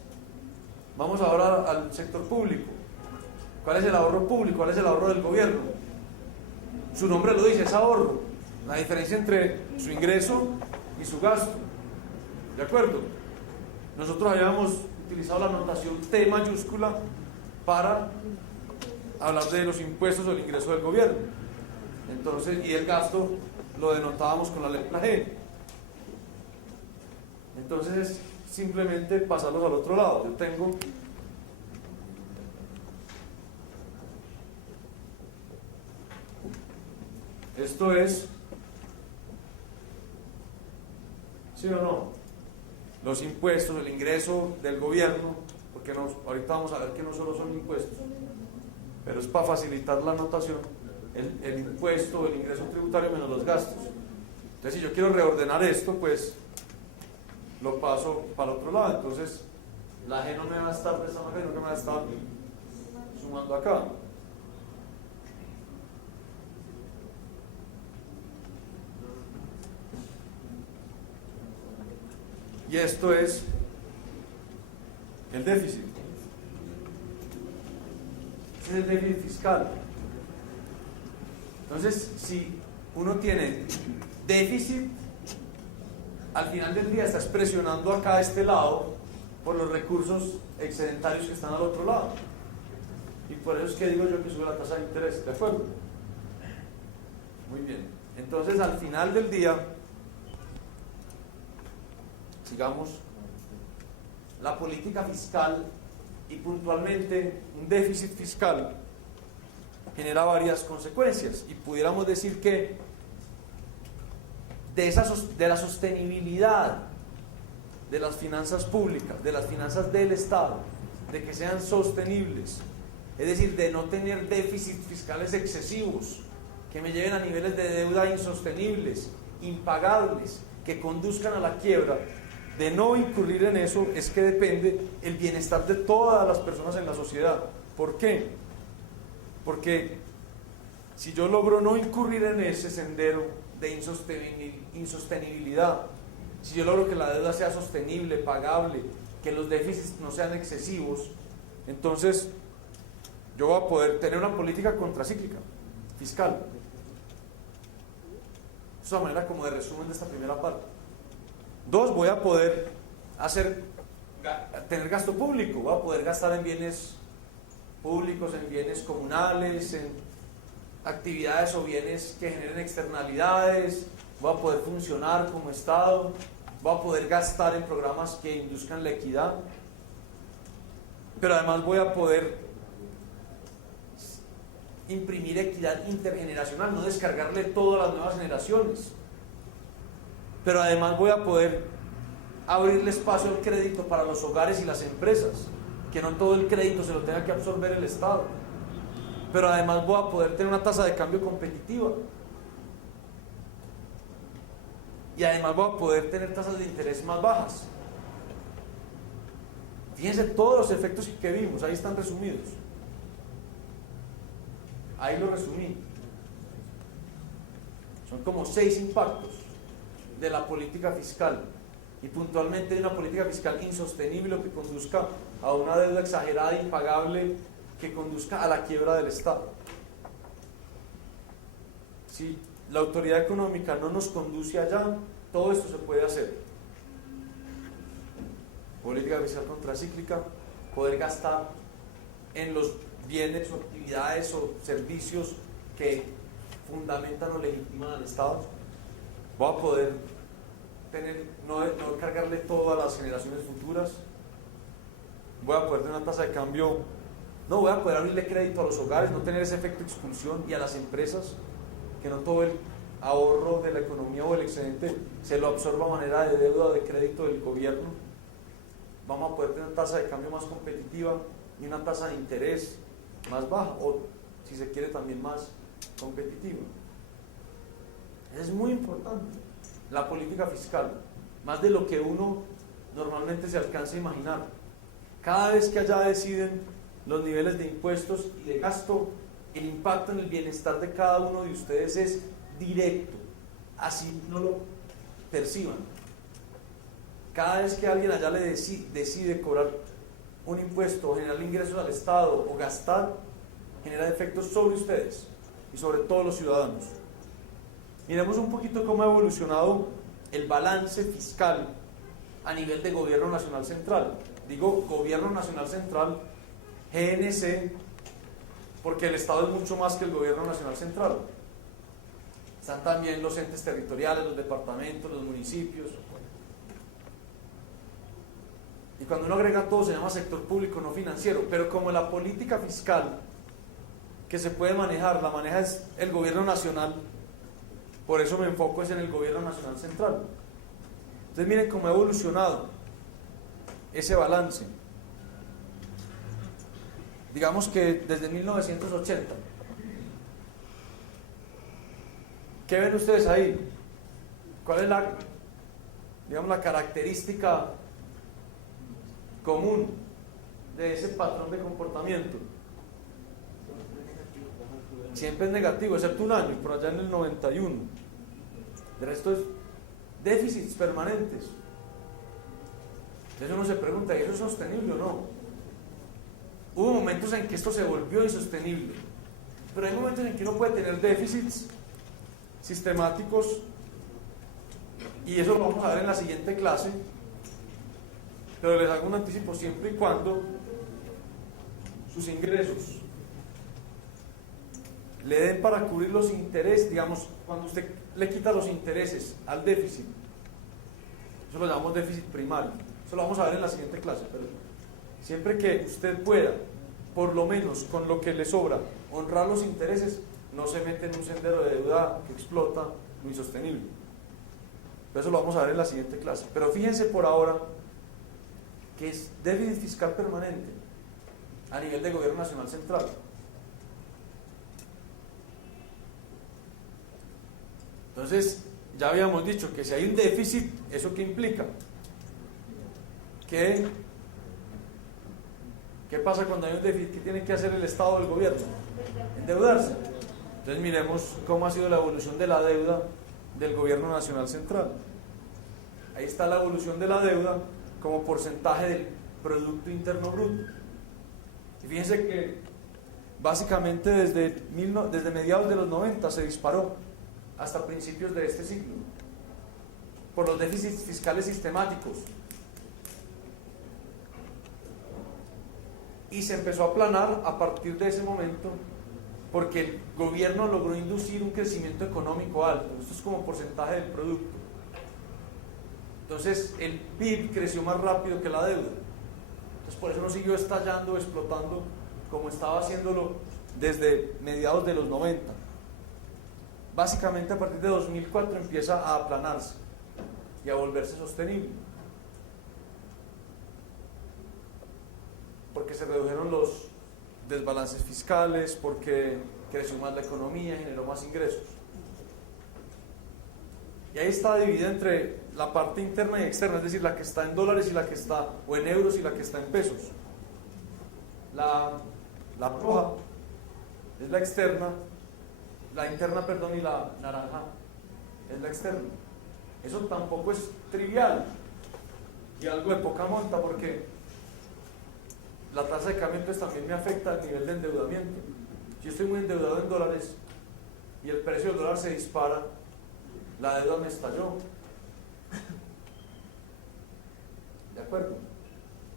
Vamos ahora al sector público. ¿Cuál es el ahorro público? ¿Cuál es el ahorro del gobierno? Su nombre lo dice, es ahorro. La diferencia entre su ingreso y su gasto. ¿De acuerdo? Nosotros habíamos utilizado la notación T mayúscula para hablar de los impuestos o el ingreso del gobierno. Entonces, y el gasto lo denotábamos con la letra G. Entonces es simplemente pasarlos al otro lado. Yo tengo Esto es, ¿sí o no? Los impuestos, el ingreso del gobierno, porque ahorita vamos a ver que no solo son impuestos, pero es para facilitar la anotación, el impuesto, el ingreso tributario menos los gastos. Entonces, si yo quiero reordenar esto, pues lo paso para el otro lado. Entonces, la G no me va a estar de esta manera, sino que me va a estar sumando acá. Y esto es el déficit. Este es el déficit fiscal. Entonces, si uno tiene déficit, al final del día estás presionando acá a este lado por los recursos excedentarios que están al otro lado. Y por eso es que digo yo que sube la tasa de interés. ¿De acuerdo? Muy bien. Entonces, al final del día, sigamos, la política fiscal y puntualmente un déficit fiscal genera varias consecuencias y pudiéramos decir que de la sostenibilidad de las finanzas públicas, de las finanzas del Estado, de que sean sostenibles, es decir, de no tener déficits fiscales excesivos que me lleven a niveles de deuda insostenibles, impagables, que conduzcan a la quiebra. De no incurrir en eso es que depende el bienestar de todas las personas en la sociedad. ¿Por qué? Porque si yo logro no incurrir en ese sendero de insostenibilidad, si yo logro que la deuda sea sostenible, pagable, que los déficits no sean excesivos, entonces yo voy a poder tener una política contracíclica, fiscal. Esa es la manera como de resumen de esta primera parte. 2, voy a poder tener gasto público, voy a poder gastar en bienes públicos, en bienes comunales, en actividades o bienes que generen externalidades, voy a poder funcionar como Estado, voy a poder gastar en programas que induzcan la equidad, pero además voy a poder imprimir equidad intergeneracional, no descargarle todo a las nuevas generaciones. Pero además voy a poder abrirle espacio al crédito para los hogares y las empresas, que no todo el crédito se lo tenga que absorber el Estado. Pero además voy a poder tener una tasa de cambio competitiva. Y además voy a poder tener tasas de interés más bajas. Fíjense todos los efectos que vimos, ahí están resumidos. Ahí lo resumí. Son como 6 impactos de la política fiscal y puntualmente de una política fiscal insostenible que conduzca a una deuda exagerada e impagable que conduzca a la quiebra del Estado. Si la autoridad económica no nos conduce allá, todo esto se puede hacer. Política fiscal contracíclica, poder gastar en los bienes o actividades o servicios que fundamentan o legitiman al Estado. Voy a poder no cargarle todo a las generaciones futuras. Voy a poder tener una tasa de cambio, no voy a poder abrirle crédito a los hogares, no tener ese efecto de expulsión, y a las empresas, que no todo el ahorro de la economía o el excedente se lo absorba a manera de deuda o de crédito del gobierno. Vamos a poder tener una tasa de cambio más competitiva y una tasa de interés más baja, o si se quiere también más competitiva. Es muy importante la política fiscal, más de lo que uno normalmente se alcanza a imaginar. Cada vez que allá deciden los niveles de impuestos y de gasto, el impacto en el bienestar de cada uno de ustedes es directo, así no lo perciban. Cada vez que alguien allá le decide cobrar un impuesto o generar ingresos al Estado o gastar, genera efectos sobre ustedes y sobre todos los ciudadanos. Miremos un poquito cómo ha evolucionado el balance fiscal a nivel de Gobierno Nacional Central. Digo Gobierno Nacional Central, GNC, porque el Estado es mucho más que el Gobierno Nacional Central. Están también los entes territoriales, los departamentos, los municipios. Y cuando uno agrega todo se llama sector público no financiero, pero como la política fiscal que se puede manejar, la maneja el Gobierno Nacional, Por eso me enfoco es en el gobierno nacional central. Entonces miren cómo ha evolucionado ese balance. Digamos que desde 1980. ¿Qué ven ustedes ahí? ¿Cuál es la, digamos, la característica común de ese patrón de comportamiento? Siempre es negativo, excepto un año, por allá en el 91. El resto es déficits permanentes. Entonces uno se pregunta, ¿y eso es sostenible o no? Hubo momentos en que esto se volvió insostenible, pero hay momentos en que uno puede tener déficits sistemáticos, y eso lo vamos a ver en la siguiente clase, pero les hago un anticipo: siempre y cuando sus ingresos le den para cubrir los intereses, digamos, cuando usted le quita los intereses al déficit, eso lo llamamos déficit primario, eso lo vamos a ver en la siguiente clase, pero siempre que usted pueda, por lo menos con lo que le sobra, honrar los intereses, no se mete en un sendero de deuda que explota lo insostenible. Pero eso lo vamos a ver en la siguiente clase. Pero fíjense por ahora que es déficit fiscal permanente a nivel de gobierno nacional central. Entonces, ya habíamos dicho que si hay un déficit, ¿eso qué implica? ¿Qué pasa cuando hay un déficit? ¿Qué tiene que hacer el Estado o el gobierno? Endeudarse. Entonces miremos cómo ha sido la evolución de la deuda del gobierno nacional central. Ahí está la evolución de la deuda como porcentaje del Producto Interno Bruto. Y fíjense que básicamente desde mediados de los 90 se disparó hasta principios de este siglo por los déficits fiscales sistemáticos, y se empezó a aplanar a partir de ese momento porque el gobierno logró inducir un crecimiento económico alto. Esto es como porcentaje del producto. Entonces el PIB creció más rápido que la deuda. Entonces por eso no siguió estallando, explotando como estaba haciéndolo desde mediados de los 90. Básicamente a partir de 2004 empieza a aplanarse y a volverse sostenible, porque se redujeron los desbalances fiscales, porque creció más la economía, generó más ingresos. Y ahí está dividida entre la parte interna y externa, es decir, la que está en dólares y la que está, o en euros y la que está en pesos. La roja es la externa, la interna, perdón, y la naranja es la externa. Eso tampoco es trivial y algo de poca monta, porque la tasa de cambio entonces también me afecta al nivel de endeudamiento. Si yo estoy muy endeudado en dólares y el precio del dólar se dispara, la deuda me estalló. ¿De acuerdo?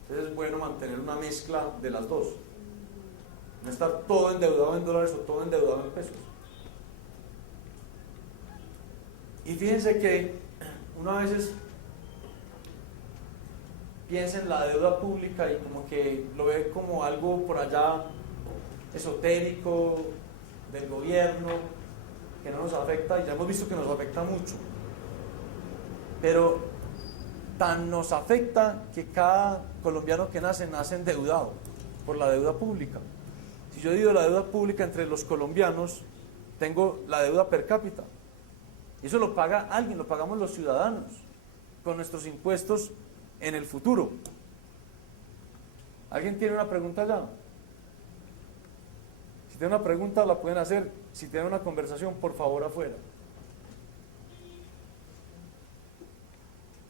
Entonces es bueno mantener una mezcla de las dos. No estar todo endeudado en dólares o todo endeudado en pesos. Y fíjense que una vez piensa en la deuda pública y como que lo ve como algo por allá esotérico del gobierno, que no nos afecta, y ya hemos visto que nos afecta mucho. Pero tan nos afecta que cada colombiano que nace endeudado por la deuda pública. Si yo divido la deuda pública entre los colombianos, tengo la deuda per cápita. Y eso lo paga alguien, lo pagamos los ciudadanos, con nuestros impuestos en el futuro. ¿Alguien tiene una pregunta ya? Si tiene una pregunta la pueden hacer, si tienen una conversación, por favor afuera.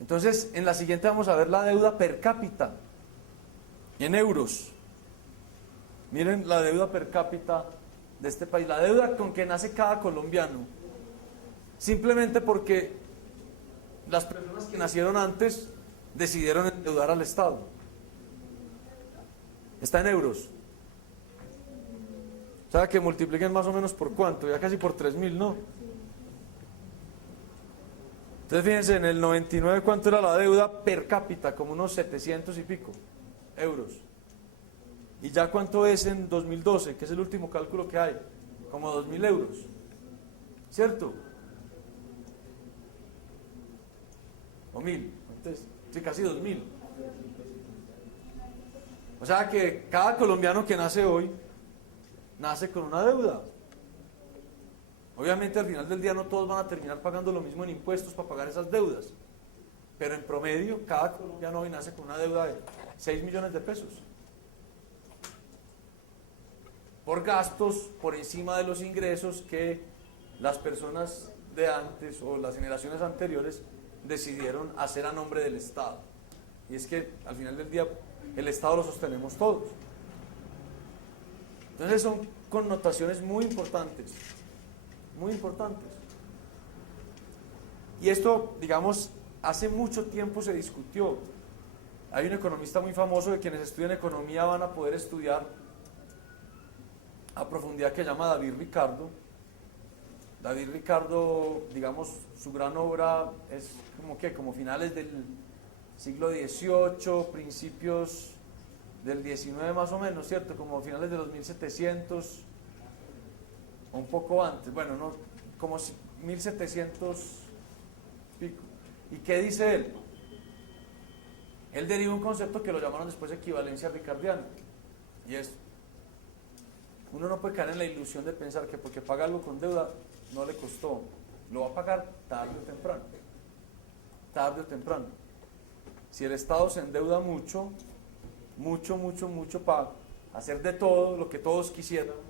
Entonces, en la siguiente vamos a ver la deuda per cápita, en euros. Miren la deuda per cápita de este país, la deuda con que nace cada colombiano, simplemente porque las personas que nacieron antes decidieron endeudar al Estado. Está en euros. O sea, que multipliquen más o menos por cuánto, ya casi por 3.000, ¿no? Entonces fíjense, en el 99 ¿cuánto era la deuda per cápita? Como unos 700 y pico euros. ¿Y ya cuánto es en 2012, que es el último cálculo que hay? Como 2.000 euros, ¿cierto? 4.000, entonces, sí, casi 2.000. O sea que cada colombiano que nace hoy, nace con una deuda. Obviamente al final del día no todos van a terminar pagando lo mismo en impuestos para pagar esas deudas, pero en promedio cada colombiano hoy nace con una deuda de 6 millones de pesos. Por gastos por encima de los ingresos que las personas de antes o las generaciones anteriores decidieron hacer a nombre del Estado. Y es que al final del día el Estado lo sostenemos todos. Entonces son connotaciones muy importantes, muy importantes. Y esto, digamos, hace mucho tiempo se discutió. Hay un economista muy famoso de quienes estudian economía van a poder estudiar a profundidad, que se llama David Ricardo. David Ricardo, digamos, su gran obra es como finales del siglo XVIII, principios del XIX más o menos, ¿cierto? Como finales de los 1700 o un poco antes, bueno, no, como 1700 pico. ¿Y qué dice él? Él deriva un concepto que lo llamaron después equivalencia ricardiana, y es: uno no puede caer en la ilusión de pensar que porque paga algo con deuda no le costó, lo va a pagar tarde o temprano. Tarde o temprano. Si el Estado se endeuda mucho para hacer de todo lo que todos quisiéramos,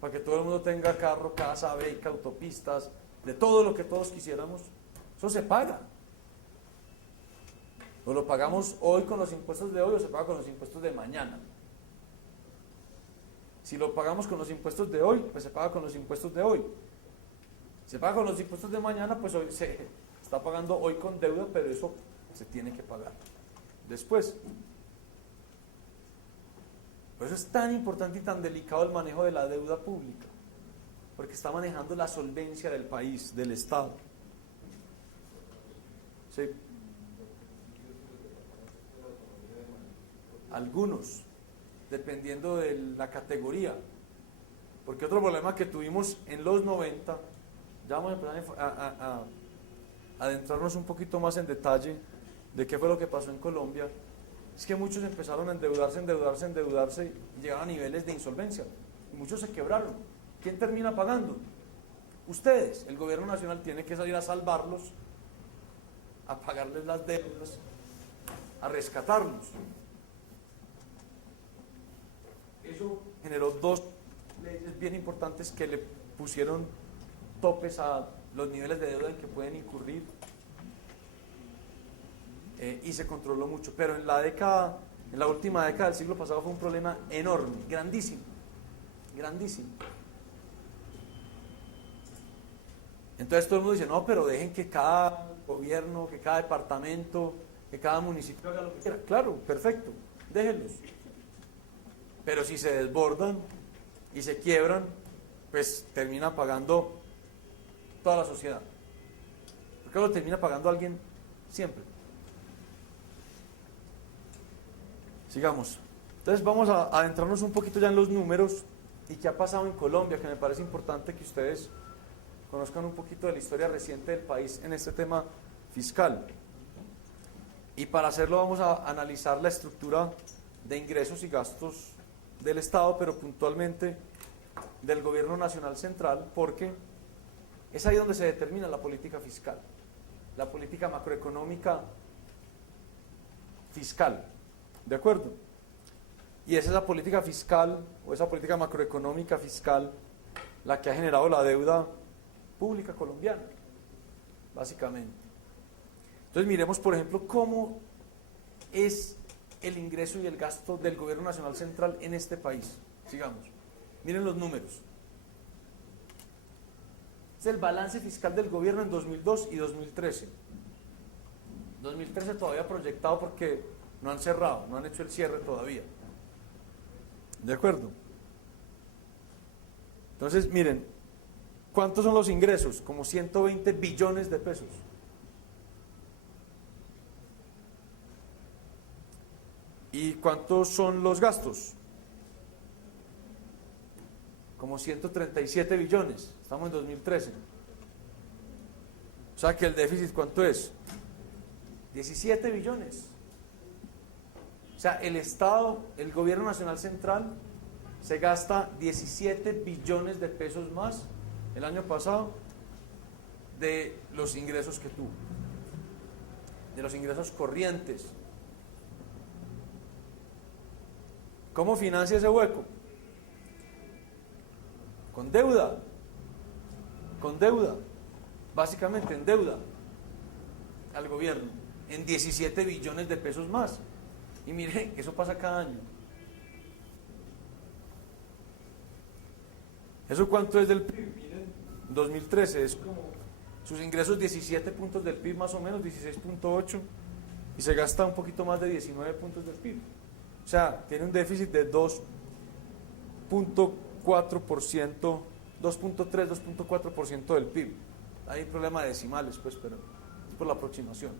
para que todo el mundo tenga carro, casa, beca, autopistas, de todo lo que todos quisiéramos, eso se paga. O lo pagamos hoy con los impuestos de hoy o se paga con los impuestos de mañana. Si lo pagamos con los impuestos de hoy, pues se paga con los impuestos de hoy. Se paga con los impuestos de mañana, pues hoy se está pagando hoy con deuda, pero eso se tiene que pagar después. Por eso es tan importante y tan delicado el manejo de la deuda pública, porque está manejando la solvencia del país, del Estado. Sí. Algunos, dependiendo de la categoría. Porque otro problema que tuvimos en los 90, ya vamos a empezar a adentrarnos un poquito más en detalle de qué fue lo que pasó en Colombia, es que muchos empezaron a endeudarse y llegaron a niveles de insolvencia. Y muchos se quebraron. ¿Quién termina pagando? Ustedes. El gobierno nacional tiene que salir a salvarlos, a pagarles las deudas, a rescatarlos. Eso generó dos leyes bien importantes que le pusieron topes a los niveles de deuda en que pueden incurrir, y se controló mucho. Pero en la última década del siglo pasado fue un problema enorme, grandísimo. Entonces todo el mundo dice: no, pero dejen que cada gobierno, que cada departamento, que cada municipio haga lo que quiera. Claro, perfecto, déjenlos. Pero si se desbordan y se quiebran, pues termina pagando toda la sociedad. Porque lo termina pagando alguien siempre. Sigamos. Entonces vamos a adentrarnos un poquito ya en los números y qué ha pasado en Colombia, que me parece importante que ustedes conozcan un poquito de la historia reciente del país en este tema fiscal. Y para hacerlo vamos a analizar la estructura de ingresos y gastos del Estado, pero puntualmente del Gobierno Nacional Central, porque es ahí donde se determina la política fiscal, la política macroeconómica fiscal, ¿de acuerdo? Y es esa política fiscal o esa política macroeconómica fiscal la que ha generado la deuda pública colombiana, básicamente. Entonces miremos, por ejemplo, cómo es el ingreso y el gasto del Gobierno Nacional Central en este país. Sigamos. Miren los números. Es el balance fiscal del gobierno en 2002 y 2013. 2013 todavía proyectado porque no han cerrado, no han hecho el cierre todavía. ¿De acuerdo? Entonces, miren, ¿cuántos son los ingresos? Como 120 billones de pesos. ¿Y cuántos son los gastos? Como 137 billones. Estamos en 2013. O sea que el déficit, ¿cuánto es? 17 billones. O sea, el Estado, el gobierno nacional central, se gasta 17 billones de pesos más el año pasado de los ingresos que tuvo, de los ingresos corrientes. ¿Cómo financia ese hueco? Con deuda, básicamente en deuda al gobierno, en 17 billones de pesos más. Y mire, eso pasa cada año. ¿Eso cuánto es del PIB? Miren, 2013 es como sus ingresos 17 puntos del PIB más o menos, 16.8, y se gasta un poquito más de 19 puntos del PIB. O sea, tiene un déficit de 2.4%, 2.3, 2.4% del PIB. Hay un problema de decimales, pues, pero es por la aproximación.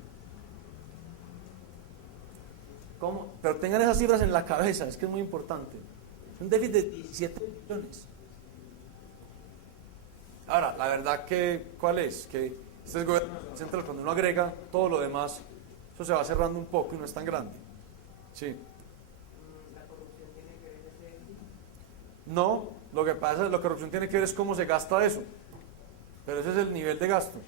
¿Cómo? Pero tengan esas cifras en la cabeza, es que es muy importante. Un déficit de 17 billones. Ahora, la verdad que, ¿cuál es? Que este es el gobierno central, cuando uno agrega todo lo demás, eso se va cerrando un poco y no es tan grande. Sí. ¿La corrupción tiene que ver ese déficit? No, lo que pasa es que la corrupción tiene que ver es cómo se gasta eso. Pero ese es el nivel de gasto. Y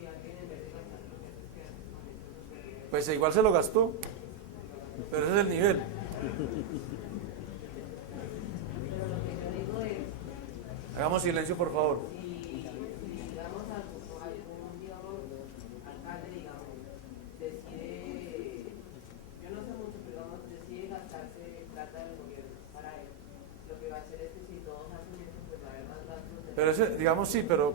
si alguien en vez de gastar los meses que antes con eso no se Pues igual se lo gastó, pero ese es el nivel. Pero lo que yo digo es, Hagamos silencio, por favor. si digamos algún digamos, alcalde, digamos, decide, yo no sé mucho, pero digamos, decide gastarse plata del gobierno para él, lo que va a hacer es que si todos hacen eso, pues va a haber más gastos. Pero ese, digamos sí, pero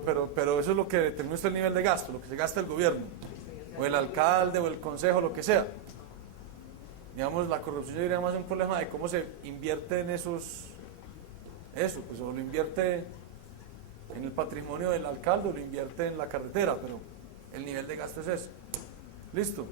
eso es lo que determina usted el nivel de gasto, lo que se gasta el gobierno, o el alcalde, o el consejo, lo que sea. Digamos, la corrupción yo diría más un problema de cómo se invierte en eso, pues o lo invierte en el patrimonio del alcalde, o lo invierte en la carretera, pero el nivel de gasto es ese. ¿Listo?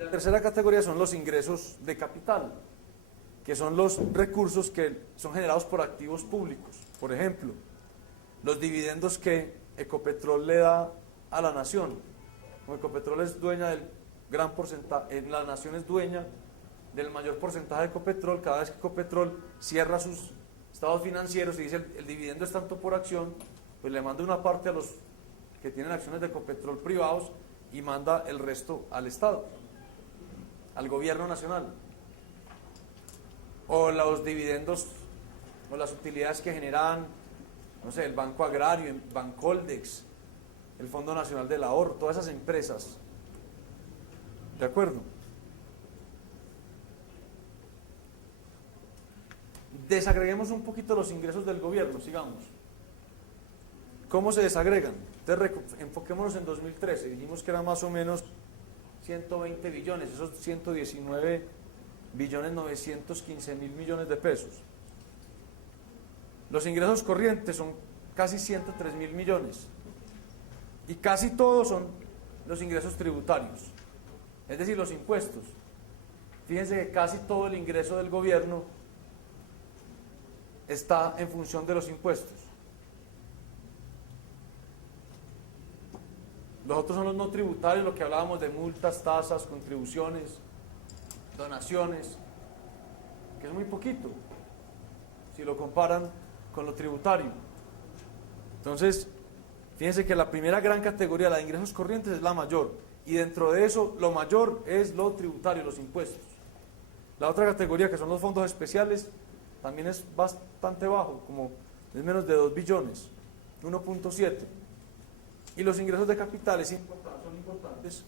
La tercera categoría son los ingresos de capital, que son los recursos que son generados por activos públicos. Por ejemplo, los dividendos que Ecopetrol le da a la nación. Como Ecopetrol es dueña del gran porcentaje, la nación es dueña del mayor porcentaje de Ecopetrol, cada vez que Ecopetrol cierra sus estados financieros y dice el dividendo es tanto por acción, pues le manda una parte a los que tienen acciones de Ecopetrol privados y manda el resto al Estado, al gobierno nacional. o los dividendos o las utilidades que generan, no sé, el Banco Agrario, Bancoldex, el Fondo Nacional del Ahorro, todas esas empresas. ¿De acuerdo? Desagreguemos un poquito los ingresos del gobierno, sigamos. ¿Cómo se desagregan? Entonces, enfoquémonos en 2013, dijimos que era más o menos 120 billones, esos 119 billones 915 mil millones de pesos. Los ingresos corrientes son casi 103 mil millones y casi todos son los ingresos tributarios, es decir, los impuestos. Fíjense que casi todo el ingreso del gobierno está en función de los impuestos. Los otros son los no tributarios, lo que hablábamos de multas, tasas, contribuciones, donaciones, que es muy poquito si lo comparan con lo tributario. Entonces, fíjense que la primera gran categoría, la de ingresos corrientes, es la mayor, y dentro de eso lo mayor es lo tributario, los impuestos. La otra categoría, que son los fondos especiales, también es bastante bajo, como es menos de 2 billones, 1.7. Y los ingresos de capitales son importantes,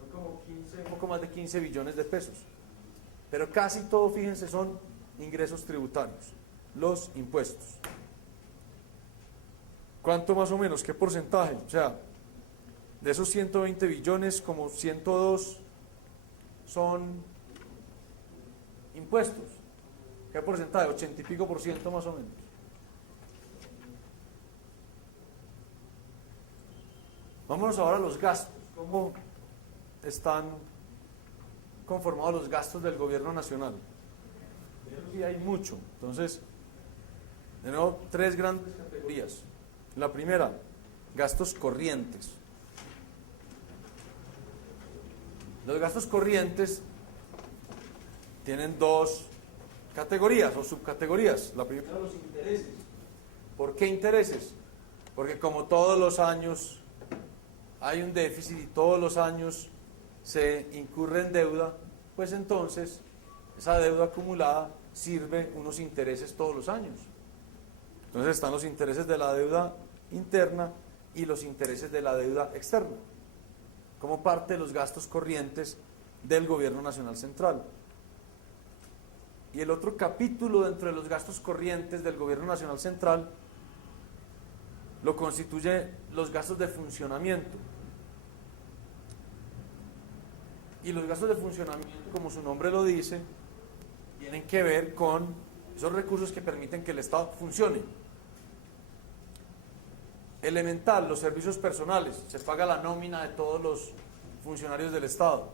son como 15, un poco más de 15 billones de pesos. Pero casi todo, fíjense, son ingresos tributarios, los impuestos. ¿Cuánto más o menos? ¿Qué porcentaje? O sea, de esos 120 billones, como 102 son impuestos. ¿Qué porcentaje? 80 y pico % más o menos. Vámonos ahora a los gastos. ¿Cómo están conformados los gastos del gobierno nacional? Y hay mucho. Entonces, de nuevo, 3 grandes categorías. La primera, gastos corrientes. Los gastos corrientes tienen 2 categorías o subcategorías. La primera, los intereses. ¿Por qué intereses? Porque como todos los años hay un déficit y todos los años se incurre en deuda, pues entonces esa deuda acumulada sirve unos intereses todos los años. Entonces están los intereses de la deuda interna y los intereses de la deuda externa, como parte de los gastos corrientes del Gobierno Nacional Central. Y el otro capítulo dentro de los gastos corrientes del Gobierno Nacional Central lo constituye los gastos de funcionamiento. Y los gastos de funcionamiento, como su nombre lo dice, tienen que ver con esos recursos que permiten que el Estado funcione. Elemental, los servicios personales, se paga la nómina de todos los funcionarios del Estado.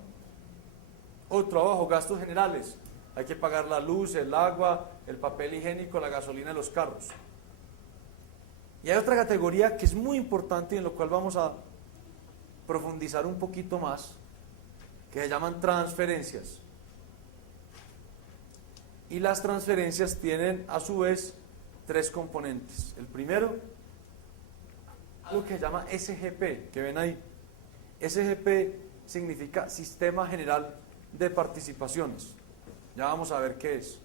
Otro abajo, gastos generales, hay que pagar la luz, el agua, el papel higiénico, la gasolina de los carros. Y hay otra categoría que es muy importante y en lo cual vamos a profundizar un poquito más, que se llaman transferencias. Y las transferencias tienen a su vez 3 componentes. El primero, algo que se llama SGP, que ven ahí. SGP significa Sistema General de Participaciones. Ya vamos a ver qué es.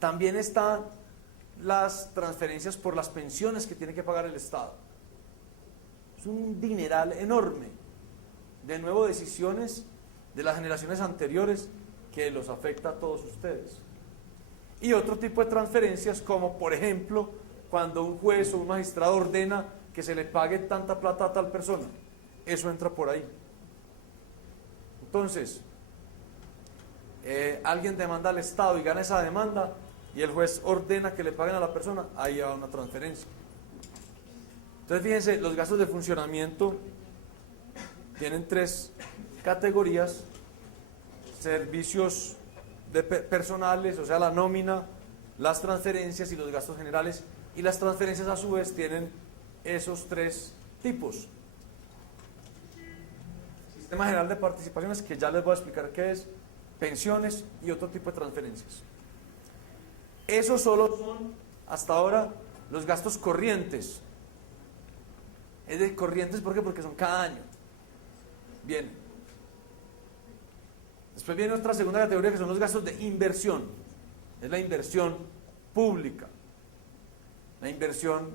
También están las transferencias por las pensiones que tiene que pagar el Estado. Es un dineral enorme. De nuevo, decisiones de las generaciones anteriores que los afecta a todos ustedes. Y otro tipo de transferencias, como por ejemplo, cuando un juez o un magistrado ordena que se le pague tanta plata a tal persona. Eso entra por ahí. Entonces, alguien demanda al Estado y gana esa demanda y el juez ordena que le paguen a la persona, ahí va una transferencia. Entonces, fíjense, los gastos de funcionamiento tienen 3 categorías: servicios personales, o sea, la nómina, las transferencias y los gastos generales. Y las transferencias a su vez tienen esos 3 tipos. Sistema General de Participaciones, que ya les voy a explicar qué es, pensiones y otro tipo de transferencias. Esos solo son, hasta ahora, los gastos corrientes. Es de corrientes, ¿por qué? Porque son cada año. Bien. Después viene otra segunda categoría que son los gastos de inversión. Es la inversión pública, la inversión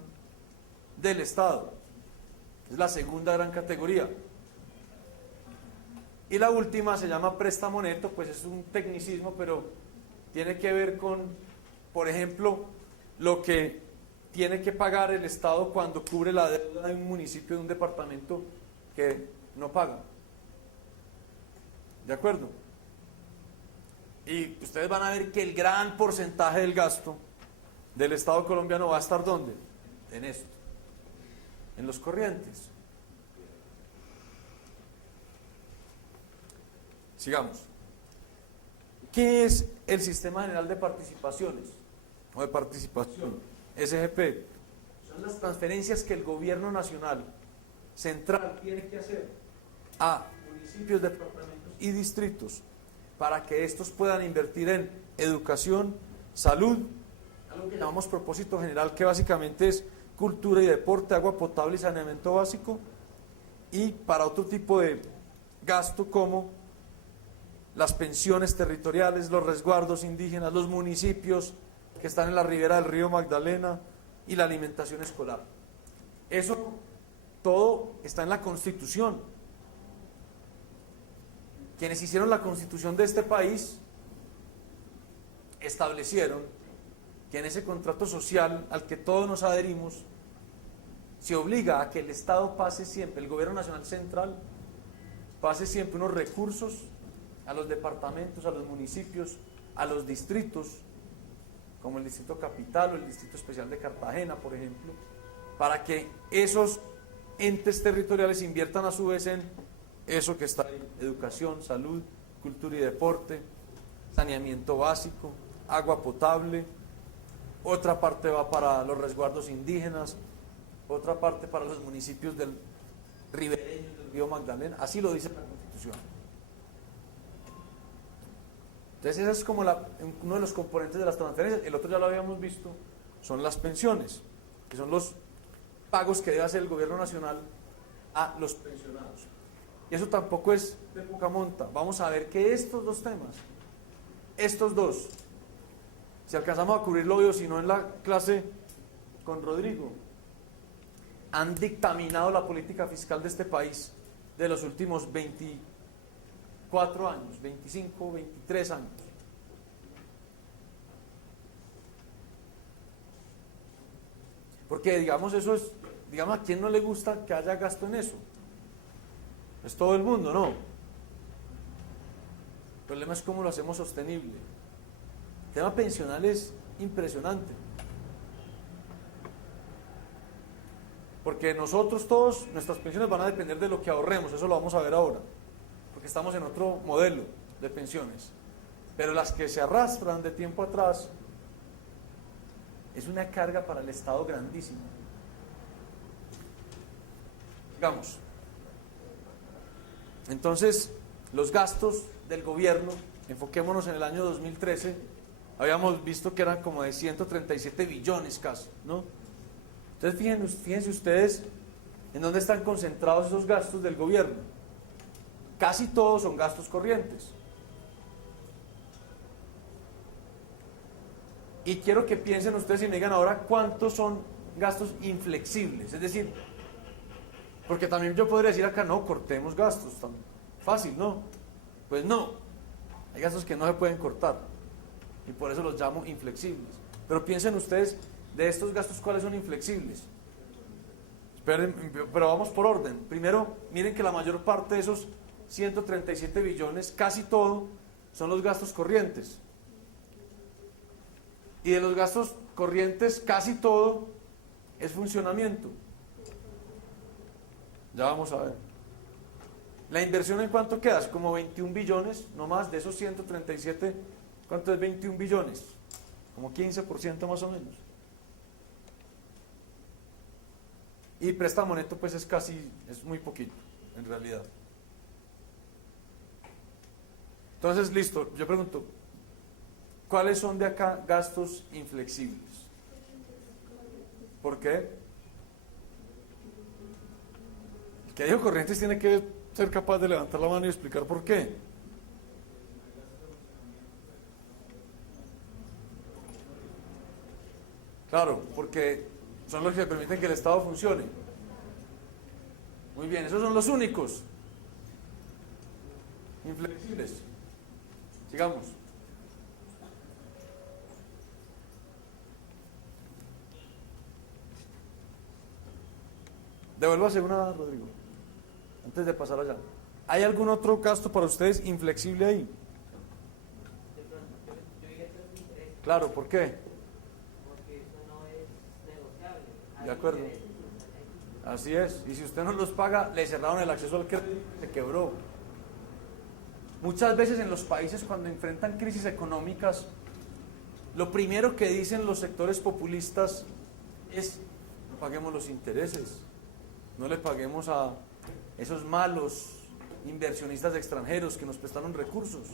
del Estado. Es la segunda gran categoría. Y la última se llama préstamo neto, pues es un tecnicismo, pero tiene que ver con, por ejemplo, lo que tiene que pagar el Estado cuando cubre la deuda de un municipio, de un departamento que no paga. ¿De acuerdo? Y ustedes van a ver que el gran porcentaje del gasto del Estado colombiano va a estar ¿dónde? En esto, en los corrientes. Sigamos. ¿Qué es el Sistema General de Participaciones o de Participación? SGP. Son las transferencias que el gobierno nacional central tiene que hacer a municipios, departamentos y distritos para que estos puedan invertir en educación, salud, algo que llamamos propósito general, que básicamente es cultura y deporte, agua potable y saneamiento básico, y para otro tipo de gasto como las pensiones territoriales, los resguardos indígenas, los municipios que están en la ribera del río Magdalena y la alimentación escolar. Eso todo está en la Constitución. Quienes hicieron la Constitución de este país establecieron que en ese contrato social al que todos nos adherimos se obliga a que el Estado pase siempre, el Gobierno Nacional Central pase siempre unos recursos a los departamentos, a los municipios, a los distritos, como el Distrito Capital o el Distrito Especial de Cartagena, por ejemplo, para que esos entes territoriales inviertan a su vez en eso que está ahí: educación, salud, cultura y deporte, saneamiento básico, agua potable. Otra parte va para los resguardos indígenas, otra parte para los municipios del ribereño del río Magdalena. Así lo dice la Constitución. Entonces ese es como uno de los componentes de las transferencias. El otro ya lo habíamos visto, son las pensiones, que son los pagos que debe hacer el gobierno nacional a los pensionados. Y eso tampoco es de poca monta. Vamos a ver que estos dos temas, estos dos, si alcanzamos a cubrirlo obvio, si no en la clase con Rodrigo, han dictaminado la política fiscal de este país de los últimos 24 años, 25, 23 años. Porque digamos, eso es, digamos, ¿a quién no le gusta que haya gasto en eso? Es todo el mundo, ¿no? El problema es cómo lo hacemos sostenible. El tema pensional es impresionante. Porque nosotros todos, nuestras pensiones van a depender de lo que ahorremos, eso lo vamos a ver ahora, porque estamos en otro modelo de pensiones. Pero las que se arrastran de tiempo atrás es una carga para el Estado grandísima. Digamos, entonces, los gastos del gobierno, enfoquémonos en el año 2013, habíamos visto que eran como de 137 billones casi, ¿no? Entonces fíjense ustedes en dónde están concentrados esos gastos del gobierno. Casi todos son gastos corrientes. Y quiero que piensen ustedes y me digan ahora cuántos son gastos inflexibles, es decir, porque también yo podría decir acá, no, cortemos gastos, tan fácil, ¿no? Pues no, hay gastos que no se pueden cortar y por eso los llamo inflexibles. Pero piensen ustedes, de estos gastos, ¿cuáles son inflexibles? Esperen, pero vamos por orden. Primero, miren que la mayor parte de esos 137 billones, casi todo, son los gastos corrientes. Y de los gastos corrientes, casi todo es funcionamiento. Ya vamos a ver. La inversión, ¿en cuánto queda? Es como 21 billones, no más. De esos 137, ¿cuánto es 21 billones? Como 15% más o menos. Y préstamo neto pues es muy poquito, en realidad. Entonces, listo, yo pregunto, ¿cuáles son de acá gastos inflexibles? ¿Por qué? El que dijo corrientes tiene que ser capaz de levantar la mano y explicar por qué. Claro, porque son los que permiten que el Estado funcione. Muy bien, esos son los únicos inflexibles. Sigamos. Devuélvase una, Rodrigo, antes de pasar allá. ¿Hay algún otro gasto para ustedes inflexible ahí? De pronto, yo diría que los intereses, Claro, ¿por qué? porque eso no es negociable. Hay De acuerdo. intereses, Así es. Y si usted no los paga, le cerraron el acceso al crédito, se quebró. Muchas veces en los países cuando enfrentan crisis económicas, lo primero que dicen los sectores populistas es: no paguemos los intereses, no le paguemos a esos malos inversionistas extranjeros que nos prestaron recursos.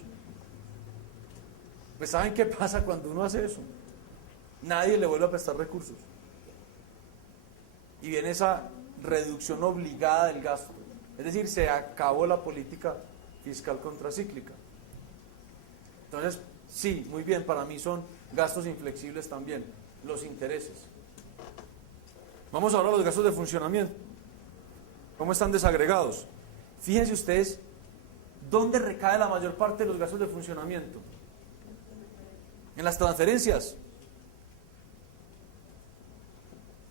Pues ¿saben qué pasa cuando uno hace eso? Nadie le vuelve a prestar recursos. Y viene esa reducción obligada del gasto. Es decir, se acabó la política fiscal contracíclica. Entonces, sí, muy bien, para mí son gastos inflexibles también, los intereses. Vamos ahora a los gastos de funcionamiento. ¿Cómo están desagregados? Fíjense ustedes, ¿dónde recae la mayor parte de los gastos de funcionamiento? En las transferencias,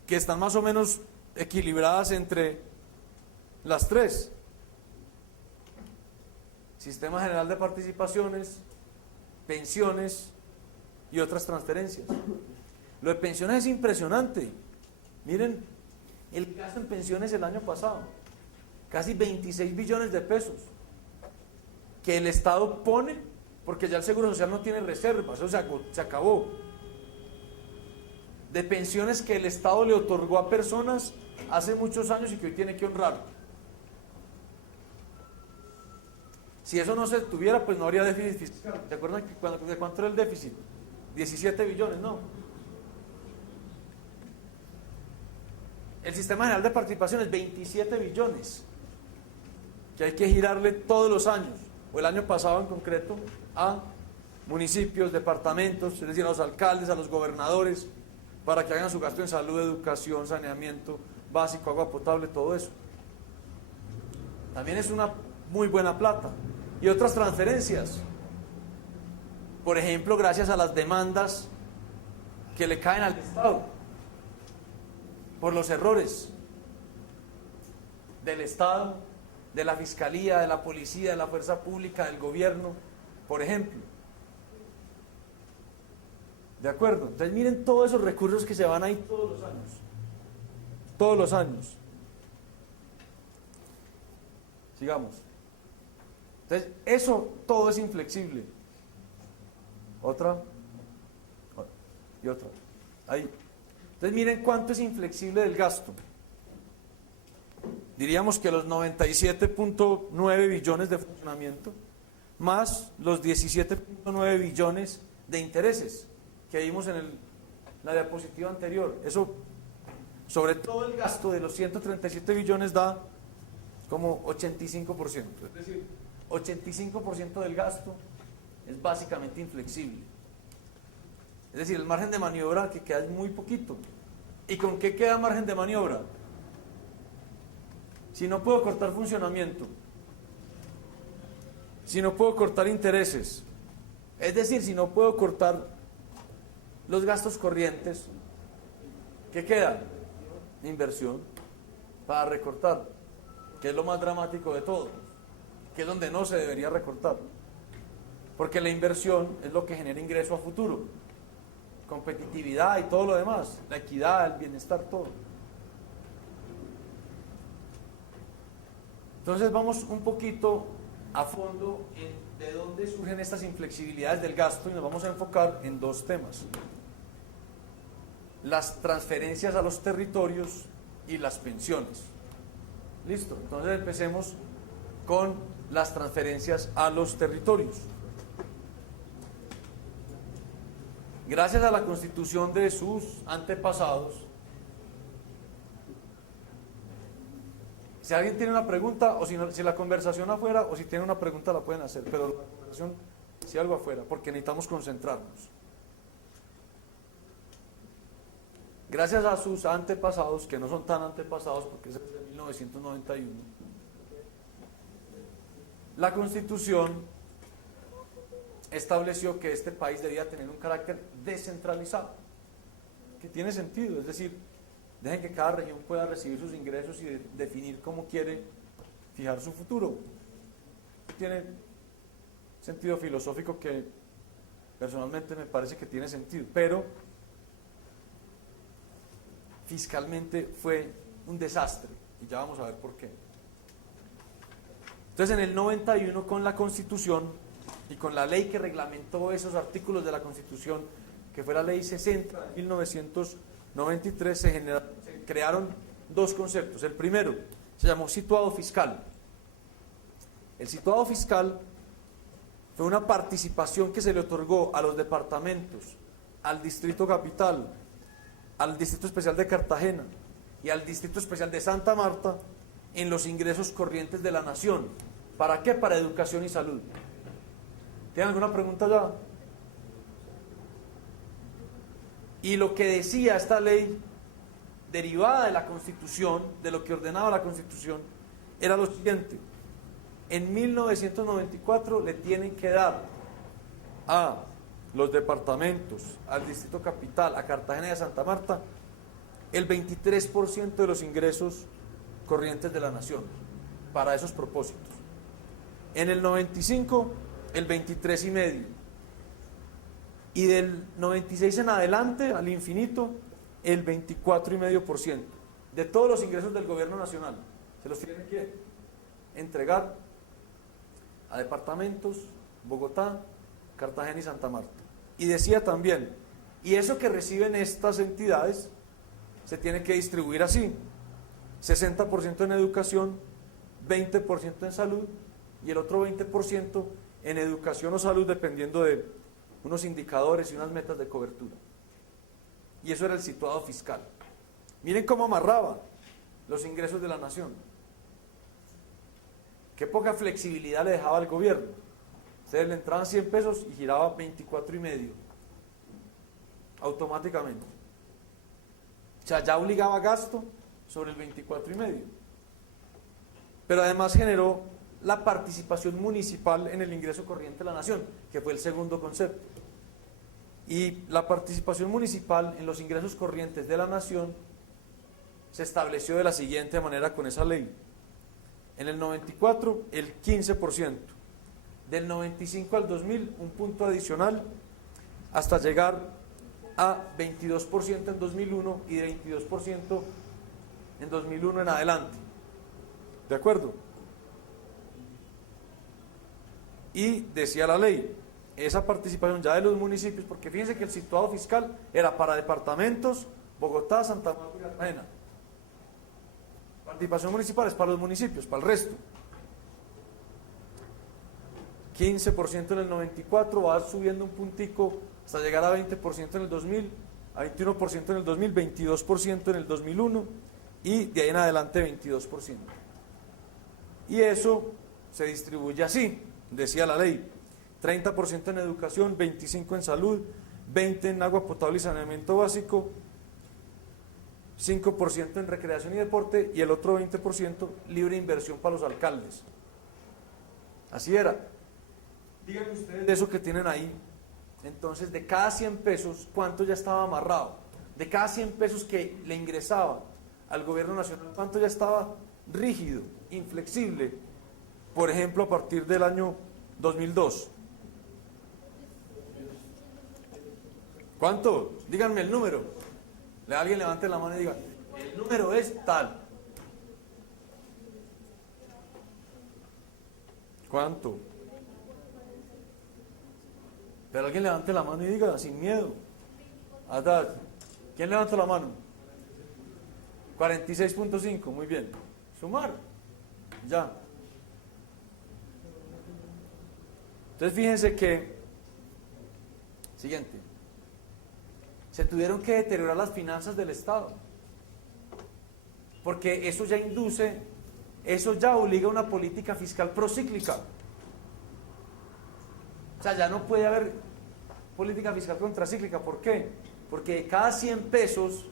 que están más o menos equilibradas entre las tres: Sistema General de Participaciones, pensiones y otras transferencias. Lo de pensiones es impresionante. Miren el gasto en pensiones el año pasado, casi 26 billones de pesos que el Estado pone, porque ya el Seguro Social no tiene reservas, eso se acabó. De pensiones que el Estado le otorgó a personas hace muchos años y que hoy tiene que honrar. Si eso no se tuviera, pues no habría déficit fiscal. ¿Se acuerdan de cuánto era el déficit? 17 billones, ¿no? El Sistema General de Participaciones, 27 billones, que hay que girarle todos los años, o el año pasado en concreto, a municipios, departamentos, es decir, a los alcaldes, a los gobernadores, para que hagan su gasto en salud, educación, saneamiento básico, agua potable, todo eso. También es una muy buena plata. Y otras transferencias. Por ejemplo, gracias a las demandas que le caen al Estado por los errores del Estado, de la Fiscalía, de la Policía, de la Fuerza Pública, del Gobierno, por ejemplo. ¿De acuerdo? Entonces miren todos esos recursos que se van ahí todos los años. Todos los años. Sigamos. Entonces, eso todo es inflexible. Otra. Y otra. Ahí. Entonces miren cuánto es inflexible del gasto. Diríamos que los 97.9 billones de funcionamiento más los 17.9 billones de intereses que vimos en la diapositiva anterior. Eso, sobre todo el gasto de los 137 billones da como 85%. Es decir, 85% del gasto es básicamente inflexible. Es decir, el margen de maniobra que queda es muy poquito. ¿Y con qué queda margen de maniobra? Si no puedo cortar funcionamiento, si no puedo cortar intereses, es decir, si no puedo cortar los gastos corrientes, ¿qué queda? Inversión para recortar, que es lo más dramático de todo, que es donde no se debería recortar, porque la inversión es lo que genera ingreso a futuro, competitividad y todo lo demás, la equidad, el bienestar, todo. Entonces vamos un poquito a fondo en de dónde surgen estas inflexibilidades del gasto y nos vamos a enfocar en dos temas: las transferencias a los territorios y las pensiones. Listo, entonces empecemos con las transferencias a los territorios. Gracias a la constitución de sus antepasados, si alguien tiene una pregunta, o si la conversación afuera, o si tiene una pregunta la pueden hacer, pero la conversación, si algo afuera, porque necesitamos concentrarnos. gracias a sus antepasados, que no son tan antepasados porque es de 1991, la Constitución estableció que este país debía tener un carácter descentralizado, que tiene sentido, es decir, dejen que cada región pueda recibir sus ingresos y definir cómo quiere fijar su futuro. Tiene sentido filosófico que personalmente me parece que tiene sentido, pero fiscalmente fue un desastre y ya vamos a ver por qué. Entonces, en el 91, con la Constitución y con la ley que reglamentó esos artículos de la Constitución, que fue la Ley 60 de 1993, se crearon dos conceptos. El primero se llamó situado fiscal. El situado fiscal fue una participación que se le otorgó a los departamentos, al Distrito Capital, al Distrito Especial de Cartagena y al Distrito Especial de Santa Marta en los ingresos corrientes de la nación. ¿Para qué? Para educación y salud. ¿Tienen alguna pregunta ya? Y lo que decía esta ley, derivada de la Constitución, de lo que ordenaba la Constitución, era lo siguiente: en 1994 le tienen que dar a los departamentos, al Distrito Capital, a Cartagena y a Santa Marta, el 23% de los ingresos corrientes de la nación, para esos propósitos. En el 95, el 23,5%. Y del 96 en adelante, al infinito, el 24,5%. De todos los ingresos del gobierno nacional, se los tienen que entregar a departamentos, Bogotá, Cartagena y Santa Marta. Y decía también, y eso que reciben estas entidades se tiene que distribuir así: 60% en educación, 20% en salud y el otro 20% en educación o salud, dependiendo de unos indicadores y unas metas de cobertura. Y eso era el situado fiscal. Miren cómo amarraba los ingresos de la nación. Qué poca flexibilidad le dejaba al gobierno. Ustedes le entraban 100 pesos y giraba 24,5 automáticamente. O sea, ya obligaba gasto sobre el 24,5. Pero además generó la participación municipal en el ingreso corriente de la nación, que fue el segundo concepto. Y la participación municipal en los ingresos corrientes de la nación se estableció de la siguiente manera con esa ley. En el 94, el 15%. Del 95 al 2000, un punto adicional, hasta llegar a 22% en 2001 y de 22% en 2001 en adelante. ¿De acuerdo? Y decía la ley, esa participación ya de los municipios, porque fíjense que el situado fiscal era para departamentos, Bogotá, Santa Marta y Cartagena. Participación municipal es para los municipios, para el resto. 15% en el 94, va subiendo un puntico hasta llegar a 20% en el 2000, a 21% en el 2000, 22% en el 2001 y de ahí en adelante 22%. Y eso se distribuye así, decía la ley: 30% en educación, 25% en salud, 20% en agua potable y saneamiento básico, 5% en recreación y deporte y el otro 20% libre inversión para los alcaldes. Así era. Díganme ustedes de eso que tienen ahí. Entonces, de cada 100 pesos, ¿cuánto ya estaba amarrado? De cada 100 pesos que le ingresaba al gobierno nacional, ¿cuánto ya estaba rígido, inflexible? Por ejemplo, a partir del año 2002. ¿Cuánto? Díganme el número. Alguien levante la mano y diga, el número es tal. ¿Cuánto? Pero alguien levante la mano y diga, sin miedo. ¿Quién levanta la mano? 46,5, muy bien. Sumar. Ya. Entonces fíjense que, siguiente, se tuvieron que deteriorar las finanzas del Estado, porque eso ya induce, eso ya obliga a una política fiscal procíclica. O sea, ya no puede haber política fiscal contracíclica. ¿Por qué? Porque de cada 100 pesos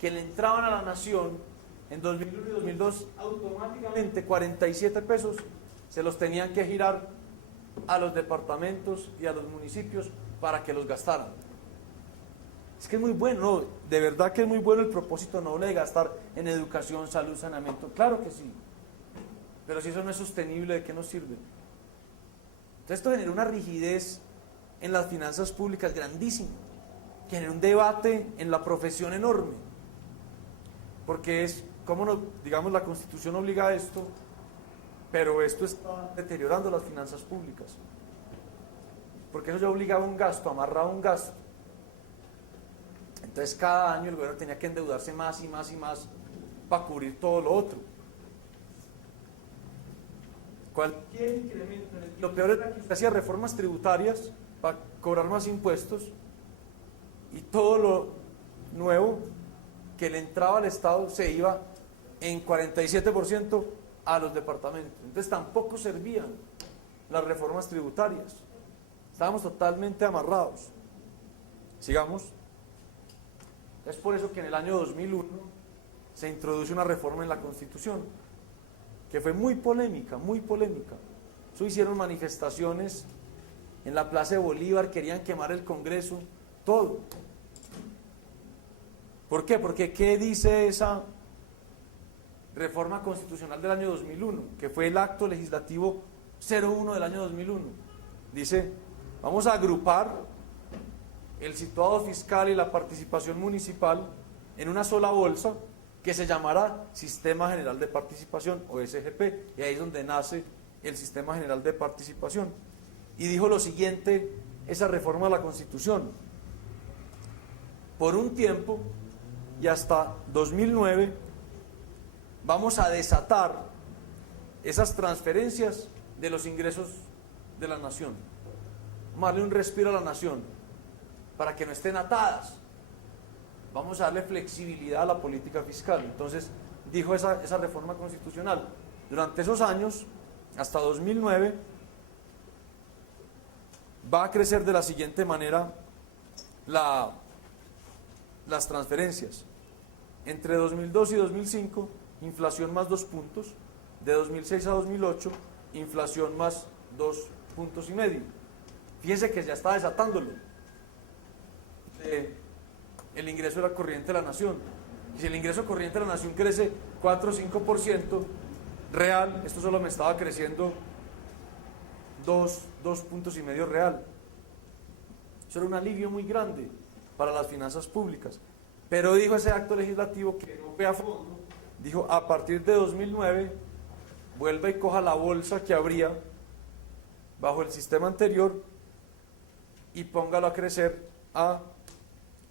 que le entraban a la nación en 2001 y 2002, automáticamente 47 pesos se los tenían que girar a los departamentos y a los municipios para que los gastaran. Es que es muy bueno, ¿no? De verdad que es muy bueno el propósito noble de gastar en educación, salud, saneamiento, claro que sí, pero si eso no es sostenible, ¿de qué nos sirve? Entonces esto genera una rigidez en las finanzas públicas grandísima, que genera un debate en la profesión enorme, porque es, ¿cómo no? Digamos, la Constitución obliga a esto, pero esto está deteriorando las finanzas públicas, porque eso ya obligaba a un gasto, amarraba un gasto. Entonces cada año el gobierno tenía que endeudarse más y más y más para cubrir todo lo otro. Cualquier incremento, lo peor era que hacía reformas tributarias para cobrar más impuestos y todo lo nuevo que le entraba al Estado se iba en 47% a los departamentos. Entonces tampoco servían las reformas tributarias. Estábamos totalmente amarrados. Sigamos. Es por eso que en el año 2001 se introduce una reforma en la Constitución, que fue muy polémica, muy polémica. Eso hicieron manifestaciones en la Plaza de Bolívar, querían quemar el Congreso, todo. ¿Por qué? Porque ¿qué dice esa reforma constitucional del año 2001? Que fue el acto legislativo 01 del año 2001. Dice, vamos a agrupar el situado fiscal y la participación municipal en una sola bolsa que se llamará Sistema General de Participación, o SGP, y ahí es donde nace el Sistema General de Participación. Y dijo lo siguiente, esa reforma a la Constitución: por un tiempo y hasta 2009 vamos a desatar esas transferencias de los ingresos de la nación. Vamos a darle un respiro a la nación para que no estén atadas. Vamos a darle flexibilidad a la política fiscal. Entonces, dijo esa reforma constitucional. Durante esos años, hasta 2009, va a crecer de la siguiente manera las transferencias. Entre 2002 y 2005, inflación más 2 puntos. De 2006 a 2008, inflación más 2,5 puntos. Fíjense que ya está desatándolo. El ingreso de la corriente de la nación. Y si el ingreso corriente de la nación crece 4 o 5% real, esto solo me estaba creciendo 2,5 puntos real. Eso era un alivio muy grande para las finanzas públicas. Pero dijo ese acto legislativo que no ve a fondo, dijo, a partir de 2009 vuelva y coja la bolsa que habría bajo el sistema anterior y póngalo a crecer a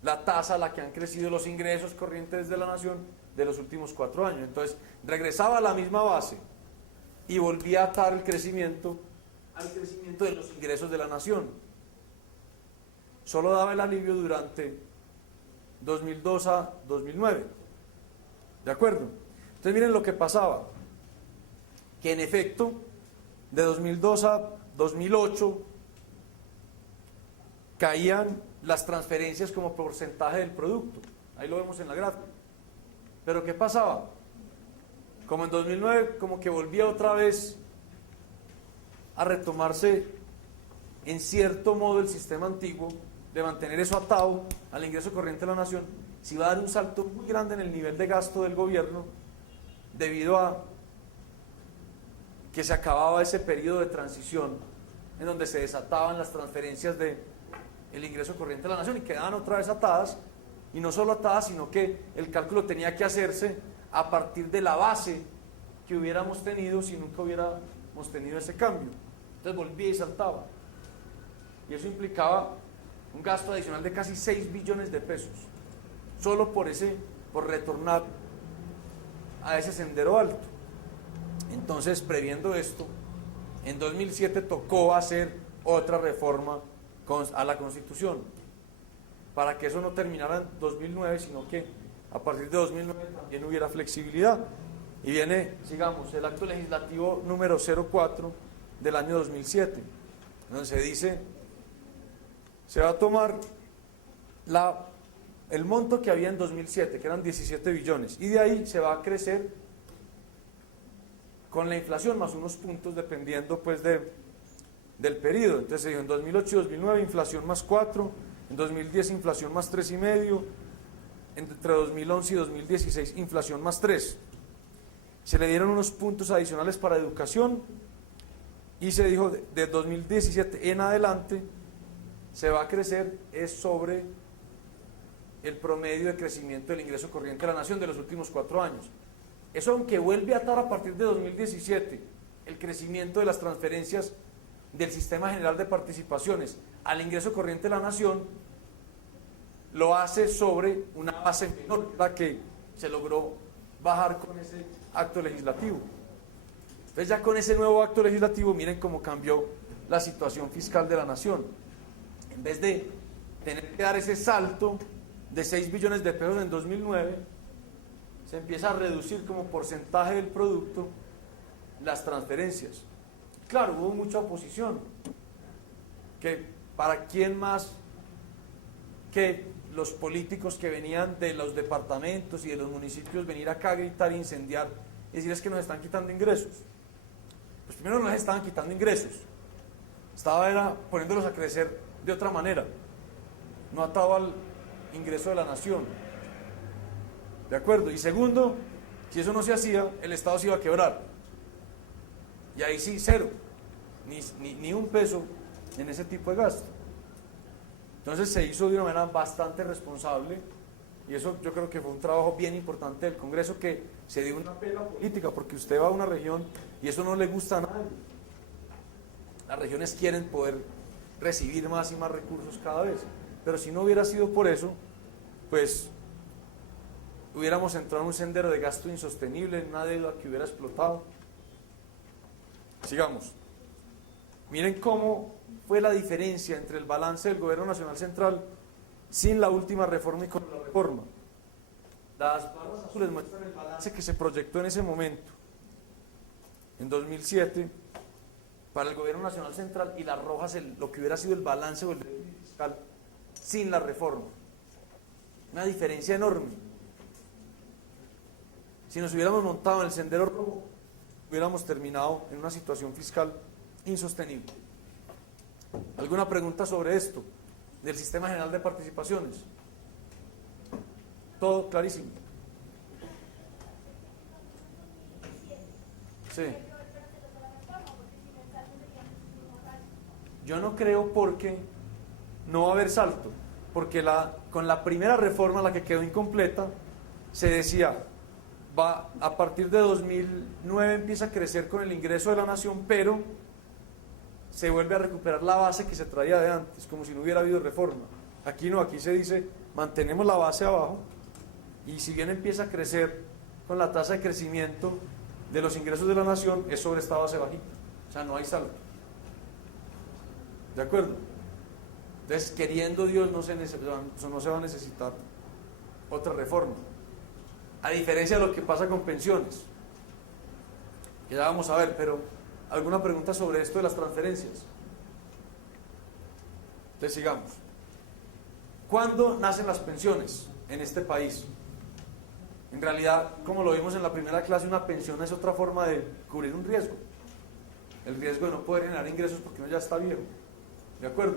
la tasa a la que han crecido los ingresos corrientes de la nación de los últimos 4 años. Entonces, regresaba a la misma base y volvía a atar el crecimiento al crecimiento de los ingresos de la nación. Solo daba el alivio durante 2002 a 2009. ¿De acuerdo? Entonces, miren lo que pasaba. Que en efecto, de 2002 a 2008, caían las transferencias como porcentaje del producto. Ahí lo vemos en la gráfica. Pero ¿qué pasaba? Como en 2009, como que volvía otra vez a retomarse en cierto modo el sistema antiguo de mantener eso atado al ingreso corriente de la nación, se iba a dar un salto muy grande en el nivel de gasto del gobierno debido a que se acababa ese periodo de transición en donde se desataban las transferencias de el ingreso corriente de la nación y quedaban otra vez atadas, y no solo atadas, sino que el cálculo tenía que hacerse a partir de la base que hubiéramos tenido si nunca hubiéramos tenido ese cambio. Entonces volvía y saltaba. Y eso implicaba un gasto adicional de casi 6 billones de pesos, solo por retornar a ese sendero alto. Entonces, previendo esto, en 2007 tocó hacer otra reforma a la Constitución, para que eso no terminara en 2009, sino que a partir de 2009 también hubiera flexibilidad. Y viene, sigamos, el acto legislativo número 04 del año 2007, donde se dice, se va a tomar el monto que había en 2007, que eran 17 billones, y de ahí se va a crecer con la inflación más unos puntos dependiendo pues del periodo. Entonces se dijo en 2008 y 2009 inflación más 4, en 2010 inflación más 3,5, entre 2011 y 2016 inflación más 3. Se le dieron unos puntos adicionales para educación y se dijo de 2017 en adelante se va a crecer es sobre el promedio de crecimiento del ingreso corriente de la nación de los últimos 4 años. Eso, aunque vuelve a atar a partir de 2017 el crecimiento de las transferencias del Sistema General de Participaciones al ingreso corriente de la nación, lo hace sobre una base menor, la que se logró bajar con ese acto legislativo. Entonces ya con ese nuevo acto legislativo, miren cómo cambió la situación fiscal de la nación. En vez de tener que dar ese salto de 6 billones de pesos en 2009, se empieza a reducir como porcentaje del producto las transferencias. Claro, hubo mucha oposición, que para quién más que los políticos que venían de los departamentos y de los municipios venir acá a gritar e incendiar y decir es que nos están quitando ingresos. Pues primero no les estaban quitando ingresos, era poniéndolos a crecer de otra manera, no atado al ingreso de la nación. ¿De acuerdo? Y segundo, si eso no se hacía, el Estado se iba a quebrar. Y ahí sí, cero, ni un peso en ese tipo de gasto. Entonces se hizo de una manera bastante responsable y eso yo creo que fue un trabajo bien importante del Congreso, que se dio una pela política, porque usted va a una región y eso no le gusta a nadie. Las regiones quieren poder recibir más y más recursos cada vez, pero si no hubiera sido por eso, pues hubiéramos entrado en un sendero de gasto insostenible, en una deuda que hubiera explotado. Sigamos. Miren cómo fue la diferencia entre el balance del Gobierno Nacional Central sin la última reforma y con la reforma. Las barras azules muestran el balance que se proyectó en ese momento, en 2007, para el Gobierno Nacional Central, y las rojas lo que hubiera sido el balance o el déficit fiscal sin la reforma. Una diferencia enorme. Si nos hubiéramos montado en el sendero rojo, hubiéramos terminado en una situación fiscal insostenible. ¿Alguna pregunta sobre esto? Del Sistema General de Participaciones. Todo clarísimo. Sí. Yo no creo, porque no va a haber salto, porque con la primera reforma, la que quedó incompleta, se decía, a partir de 2009 empieza a crecer con el ingreso de la nación, pero se vuelve a recuperar la base que se traía de antes, como si no hubiera habido reforma. Aquí no, aquí se dice, mantenemos la base abajo, y si bien empieza a crecer con la tasa de crecimiento de los ingresos de la nación, es sobre esta base bajita, o sea, no hay salto. ¿De acuerdo? Entonces, queriendo Dios, no se va a necesitar otra reforma. A diferencia de lo que pasa con pensiones, que ya vamos a ver, pero ¿alguna pregunta sobre esto de las transferencias? Entonces, sigamos. ¿Cuándo nacen las pensiones en este país? En realidad, como lo vimos en la primera clase, una pensión es otra forma de cubrir un riesgo. El riesgo de no poder generar ingresos porque uno ya está viejo. ¿De acuerdo?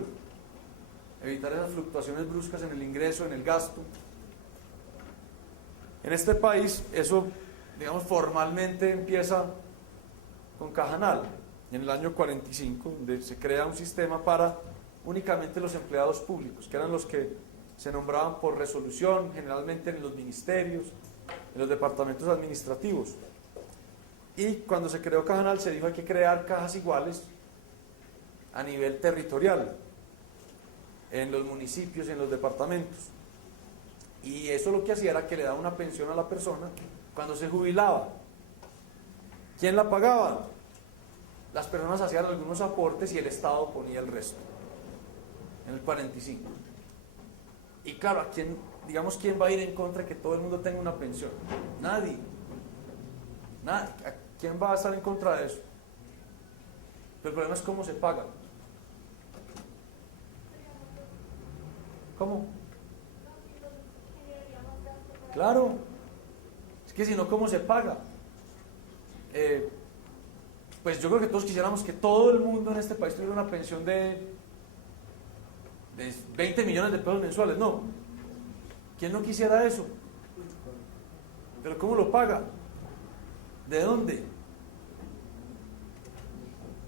Evitar esas fluctuaciones bruscas en el ingreso, en el gasto. En este país, eso, digamos, formalmente empieza con Cajanal, en el año 45, donde se crea un sistema para únicamente los empleados públicos, que eran los que se nombraban por resolución, generalmente en los ministerios, en los departamentos administrativos. Y cuando se creó Cajanal, se dijo hay que crear cajas iguales a nivel territorial, en los municipios, en los departamentos. Y eso lo que hacía era que le daba una pensión a la persona cuando se jubilaba. ¿Quién la pagaba? Las personas hacían algunos aportes y el Estado ponía el resto, en el 45. Y claro, ¿quién va a ir en contra de que todo el mundo tenga una pensión? Nadie. ¿Quién va a estar en contra de eso? Pero el problema es cómo se paga. ¿Cómo? Claro, es que si no, ¿cómo se paga? Pues yo creo que todos quisiéramos que todo el mundo en este país tuviera una pensión de 20 millones de pesos mensuales. No, ¿quién no quisiera eso? Pero ¿cómo lo paga? ¿De dónde?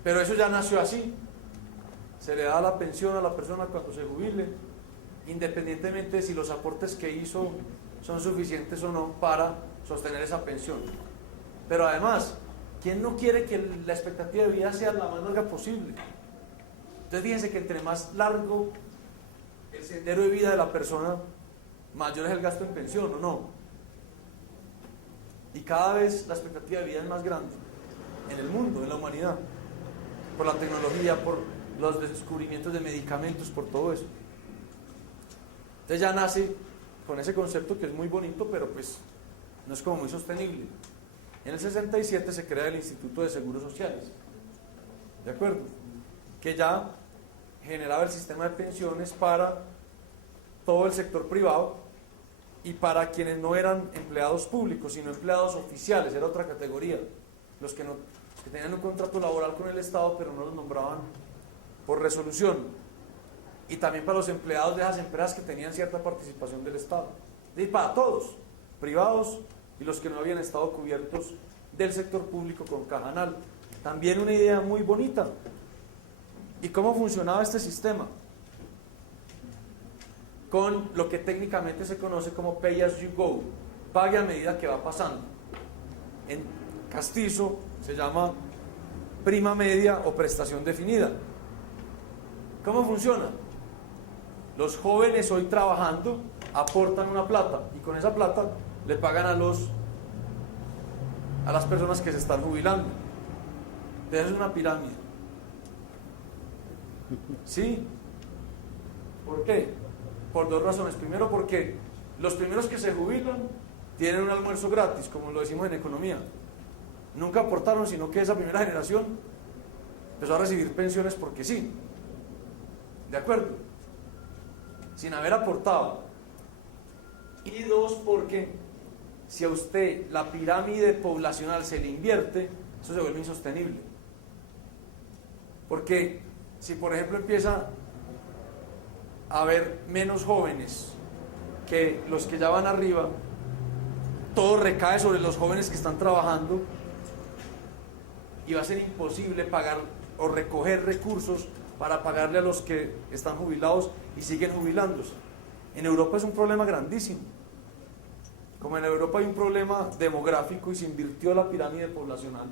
Pero eso ya nació así. Se le da la pensión a la persona cuando se jubile, independientemente de si los aportes que hizo son suficientes o no para sostener esa pensión. Pero además, ¿quién no quiere que la expectativa de vida sea la más larga posible? Entonces fíjense que entre más largo el sendero de vida de la persona, mayor es el gasto en pensión, ¿o no? Y cada vez la expectativa de vida es más grande en el mundo, en la humanidad, por la tecnología, por los descubrimientos de medicamentos, por todo eso. Entonces ya nace con ese concepto que es muy bonito, pero pues no es como muy sostenible. En el 67 se crea el Instituto de Seguros Sociales, ¿de acuerdo? Que ya generaba el sistema de pensiones para todo el sector privado y para quienes no eran empleados públicos, sino empleados oficiales, era otra categoría, los que tenían un contrato laboral con el Estado, pero no los nombraban por resolución, y también para los empleados de esas empresas que tenían cierta participación del Estado, y para todos, privados y los que no habían estado cubiertos del sector público con Cajanal. También una idea muy bonita. ¿Y cómo funcionaba este sistema? Con lo que técnicamente se conoce como Pay as you go, pague a medida que va pasando. En castizo se llama prima media o prestación definida. ¿Cómo funciona? Los jóvenes hoy trabajando aportan una plata y con esa plata le pagan a las personas que se están jubilando. Entonces es una pirámide. ¿Sí? ¿Por qué? Por dos razones. Primero, porque los primeros que se jubilan tienen un almuerzo gratis, como lo decimos en economía. Nunca aportaron, sino que esa primera generación empezó a recibir pensiones porque sí. ¿De acuerdo? Sin haber aportado. Y dos, porque si a usted la pirámide poblacional se le invierte, eso se vuelve insostenible. Porque si por ejemplo empieza a haber menos jóvenes que los que ya van arriba, todo recae sobre los jóvenes que están trabajando y va a ser imposible pagar o recoger recursos para pagarle a los que están jubilados y siguen jubilándose. En Europa es un problema grandísimo. Como en Europa hay un problema demográfico y se invirtió la pirámide poblacional,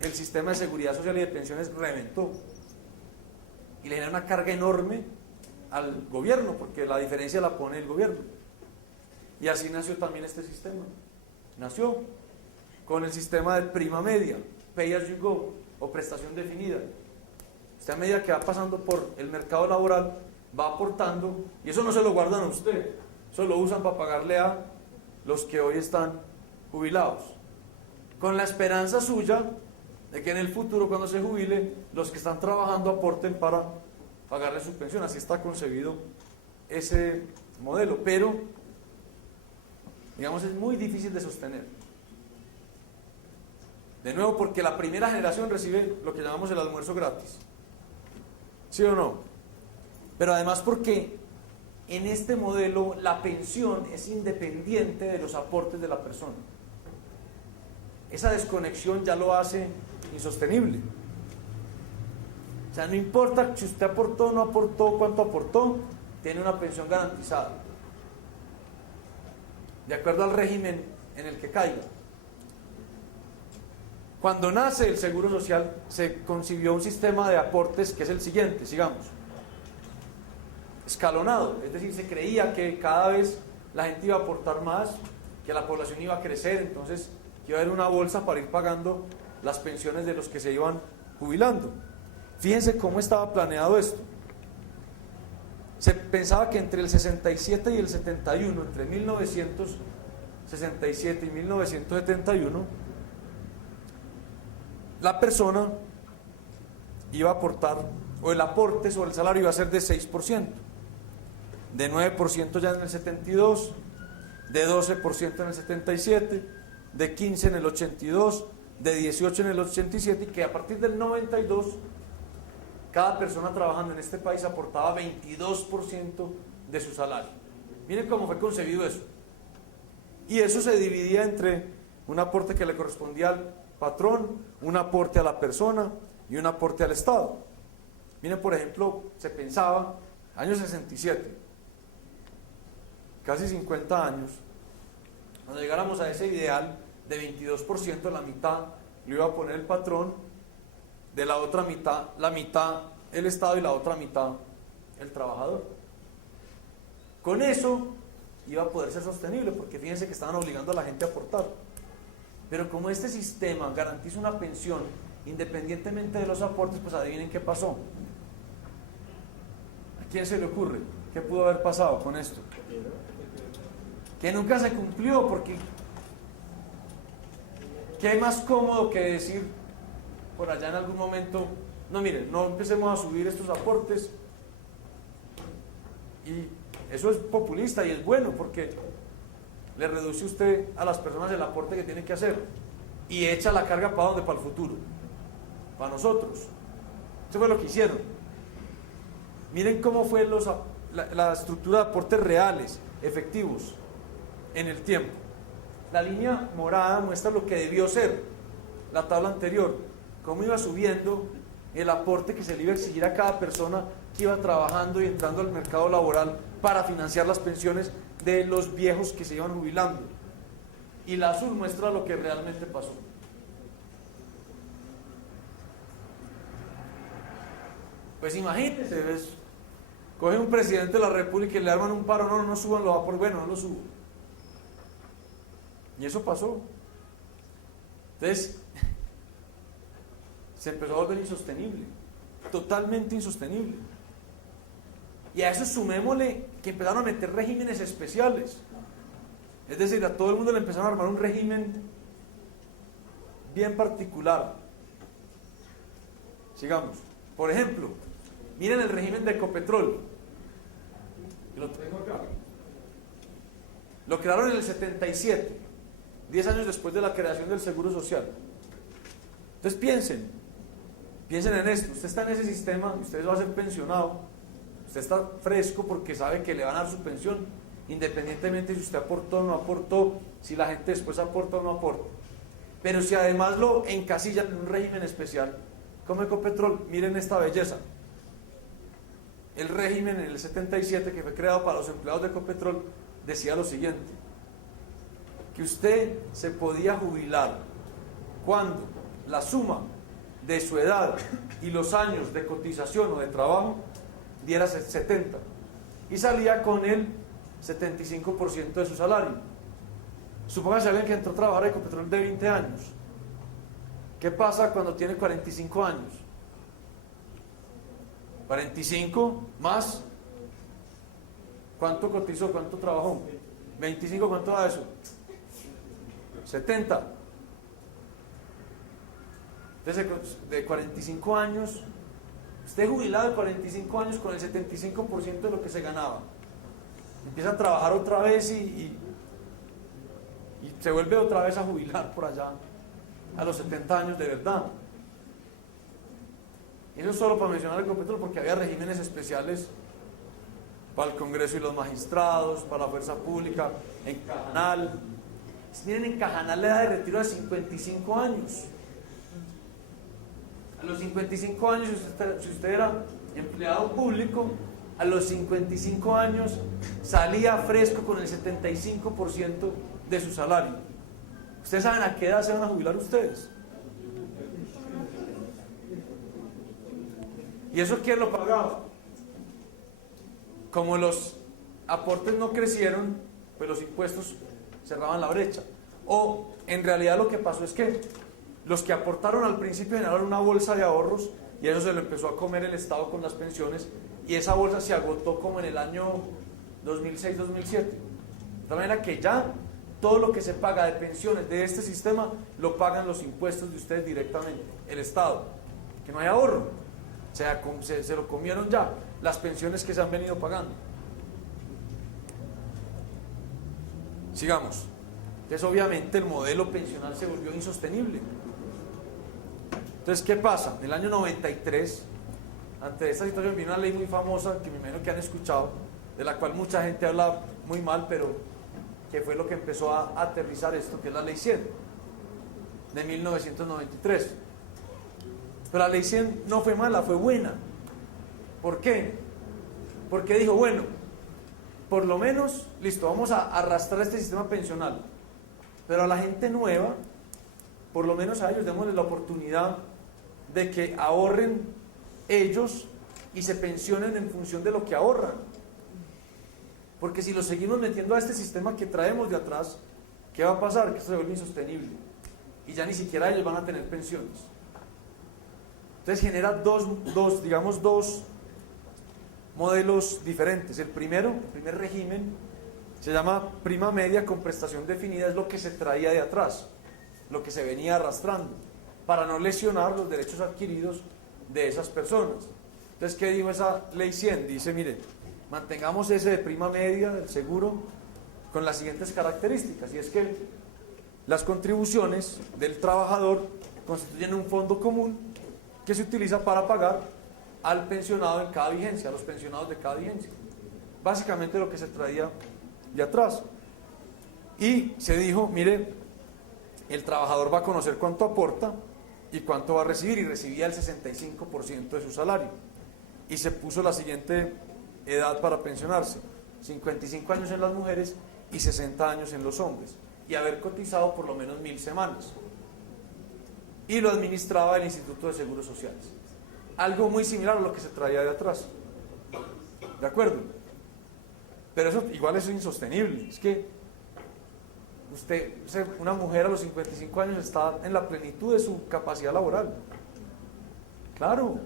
el sistema de seguridad social y de pensiones reventó y le genera una carga enorme al gobierno, porque la diferencia la pone el gobierno. Y así nació también este sistema. Nació con el sistema de prima media, pay as you go, o prestación definida. Usted a medida que va pasando por el mercado laboral va aportando, y eso no se lo guardan a usted, eso lo usan para pagarle a los que hoy están jubilados, con la esperanza suya de que en el futuro, cuando se jubile, los que están trabajando aporten para pagarle su pensión. Así está concebido ese modelo, pero digamos es muy difícil de sostener. De nuevo, porque la primera generación recibe lo que llamamos el almuerzo gratis, ¿sí o no? Pero además porque en este modelo la pensión es independiente de los aportes de la persona. Esa desconexión ya lo hace insostenible. O sea, no importa si usted aportó o no aportó, cuánto aportó, tiene una pensión garantizada, de acuerdo al régimen en el que caiga. Cuando nace el Seguro Social, se concibió un sistema de aportes que es el siguiente, sigamos. Escalonado, es decir, se creía que cada vez la gente iba a aportar más, que la población iba a crecer, entonces que iba a haber una bolsa para ir pagando las pensiones de los que se iban jubilando. Fíjense cómo estaba planeado esto. Se pensaba que entre el 67 y el 71, entre 1967 y 1971, la persona iba a aportar, o el aporte sobre el salario iba a ser de 6%, de 9% ya en el 72, de 12% en el 77, de 15 en el 82, de 18 en el 87, y que a partir del 92 cada persona trabajando en este país aportaba 22% de su salario. Miren cómo fue concebido eso. Y eso se dividía entre un aporte que le correspondía al patrón, un aporte a la persona y un aporte al Estado. Miren, por ejemplo, se pensaba, año 67, casi 50 años, cuando llegáramos a ese ideal de 22%, la mitad lo iba a poner el patrón, de la otra mitad, la mitad el Estado y la otra mitad el trabajador. Con eso iba a poder ser sostenible, porque fíjense que estaban obligando a la gente a aportar. Pero como este sistema garantiza una pensión independientemente de los aportes, pues adivinen qué pasó. ¿A quién se le ocurre? ¿Qué pudo haber pasado con esto? Que nunca se cumplió, porque ¿qué más cómodo que decir por allá en algún momento, no, miren, no empecemos a subir estos aportes? Y eso es populista y es bueno, porque le reduce usted a las personas el aporte que tienen que hacer y echa la carga para dónde, para el futuro, para nosotros. Eso fue lo que hicieron. Miren cómo fue la estructura de aportes reales, efectivos, en el tiempo. La línea morada muestra lo que debió ser la tabla anterior, cómo iba subiendo el aporte que se le iba a exigir a cada persona que iba trabajando y entrando al mercado laboral para financiar las pensiones de los viejos que se iban jubilando. Y la azul muestra lo que realmente pasó. Pues imagínense, ¿ves? Coge un presidente de la República y le arman un paro, no suban los aportes, bueno, no lo subo. Y eso pasó. Entonces, se empezó a volver insostenible, totalmente insostenible. Y a eso sumémosle que empezaron a meter regímenes especiales. Es decir, a todo el mundo le empezaron a armar un régimen bien particular. Sigamos. Por ejemplo, miren el régimen de Ecopetrol. Lo tengo acá. Lo crearon en el 77, 10 años después de la creación del Seguro Social. Entonces piensen en esto. Usted está en ese sistema, usted va a ser pensionado, usted está fresco porque sabe que le van a dar su pensión, independientemente si usted aportó o no aportó, si la gente después aporta o no aporta. Pero si además lo encasillan en un régimen especial, como Ecopetrol, miren esta belleza. El régimen en el 77, que fue creado para los empleados de Ecopetrol, decía lo siguiente: que usted se podía jubilar cuando la suma de su edad y los años de cotización o de trabajo diera 70, y salía con el 75% de su salario. Supóngase alguien que entró a trabajar a Ecopetrol de 20 años. ¿Qué pasa cuando tiene 45 años? 45 más, ¿cuánto cotizó? ¿Cuánto trabajó? 25, ¿cuánto da eso? 70. Entonces, de 45 años, usted jubilado de 45 años con el 75% de lo que se ganaba, empieza a trabajar otra vez y se vuelve otra vez a jubilar por allá a los 70 años de verdad. Y eso es solo para mencionar el Ecopetrol, porque había regímenes especiales para el Congreso y los magistrados, para la fuerza pública, en Cajanal. Miren, en Cajanal la edad de retiro de 55 años. A los 55 años, si usted era empleado público, a los 55 años salía fresco con el 75% de su salario. ¿Ustedes saben a qué edad se van a jubilar ustedes? ¿Y eso quién lo pagaba? Como los aportes no crecieron, pues los impuestos cerraban la brecha. O en realidad lo que pasó es que los que aportaron al principio generaron una bolsa de ahorros y eso se lo empezó a comer el Estado con las pensiones, y esa bolsa se agotó como en el año 2006-2007. De tal manera que ya todo lo que se paga de pensiones de este sistema lo pagan los impuestos de ustedes directamente, el Estado, que no hay ahorro. Se lo comieron ya las pensiones que se han venido pagando. Sigamos. Entonces, obviamente, el modelo pensional se volvió insostenible. Entonces, ¿qué pasa? En el año 93, ante esta situación, vino una ley muy famosa, que me imagino que han escuchado, de la cual mucha gente habla muy mal, pero que fue lo que empezó a aterrizar esto, que es la Ley 100, de 1993. Pero la Ley 100 no fue mala, fue buena. ¿Por qué? Porque dijo, bueno, por lo menos, listo, vamos a arrastrar este sistema pensional, pero a la gente nueva, por lo menos a ellos démosles la oportunidad de que ahorren ellos y se pensionen en función de lo que ahorran. Porque si lo seguimos metiendo a este sistema que traemos de atrás, ¿qué va a pasar? Que esto se vuelve insostenible y ya ni siquiera ellos van a tener pensiones. Entonces genera dos modelos diferentes. El primer régimen se llama prima media con prestación definida, es lo que se traía de atrás, lo que se venía arrastrando, para no lesionar los derechos adquiridos de esas personas. Entonces, ¿qué dijo esa Ley 100? Dice, mire, mantengamos ese de prima media del seguro con las siguientes características, y es que las contribuciones del trabajador constituyen un fondo común que se utiliza para pagar al pensionado en cada vigencia, a los pensionados de cada vigencia. Básicamente lo que se traía de atrás. Y se dijo, mire, el trabajador va a conocer cuánto aporta y cuánto va a recibir, y recibía el 65% de su salario. Y se puso la siguiente edad para pensionarse: 55 años en las mujeres y 60 años en los hombres, y haber cotizado por lo menos 1000 semanas. Y lo administraba el Instituto de Seguros Sociales. Algo muy similar a lo que se traía de atrás. ¿De acuerdo? Pero eso igual es insostenible. Es que una mujer a los 55 años está en la plenitud de su capacidad laboral. Claro.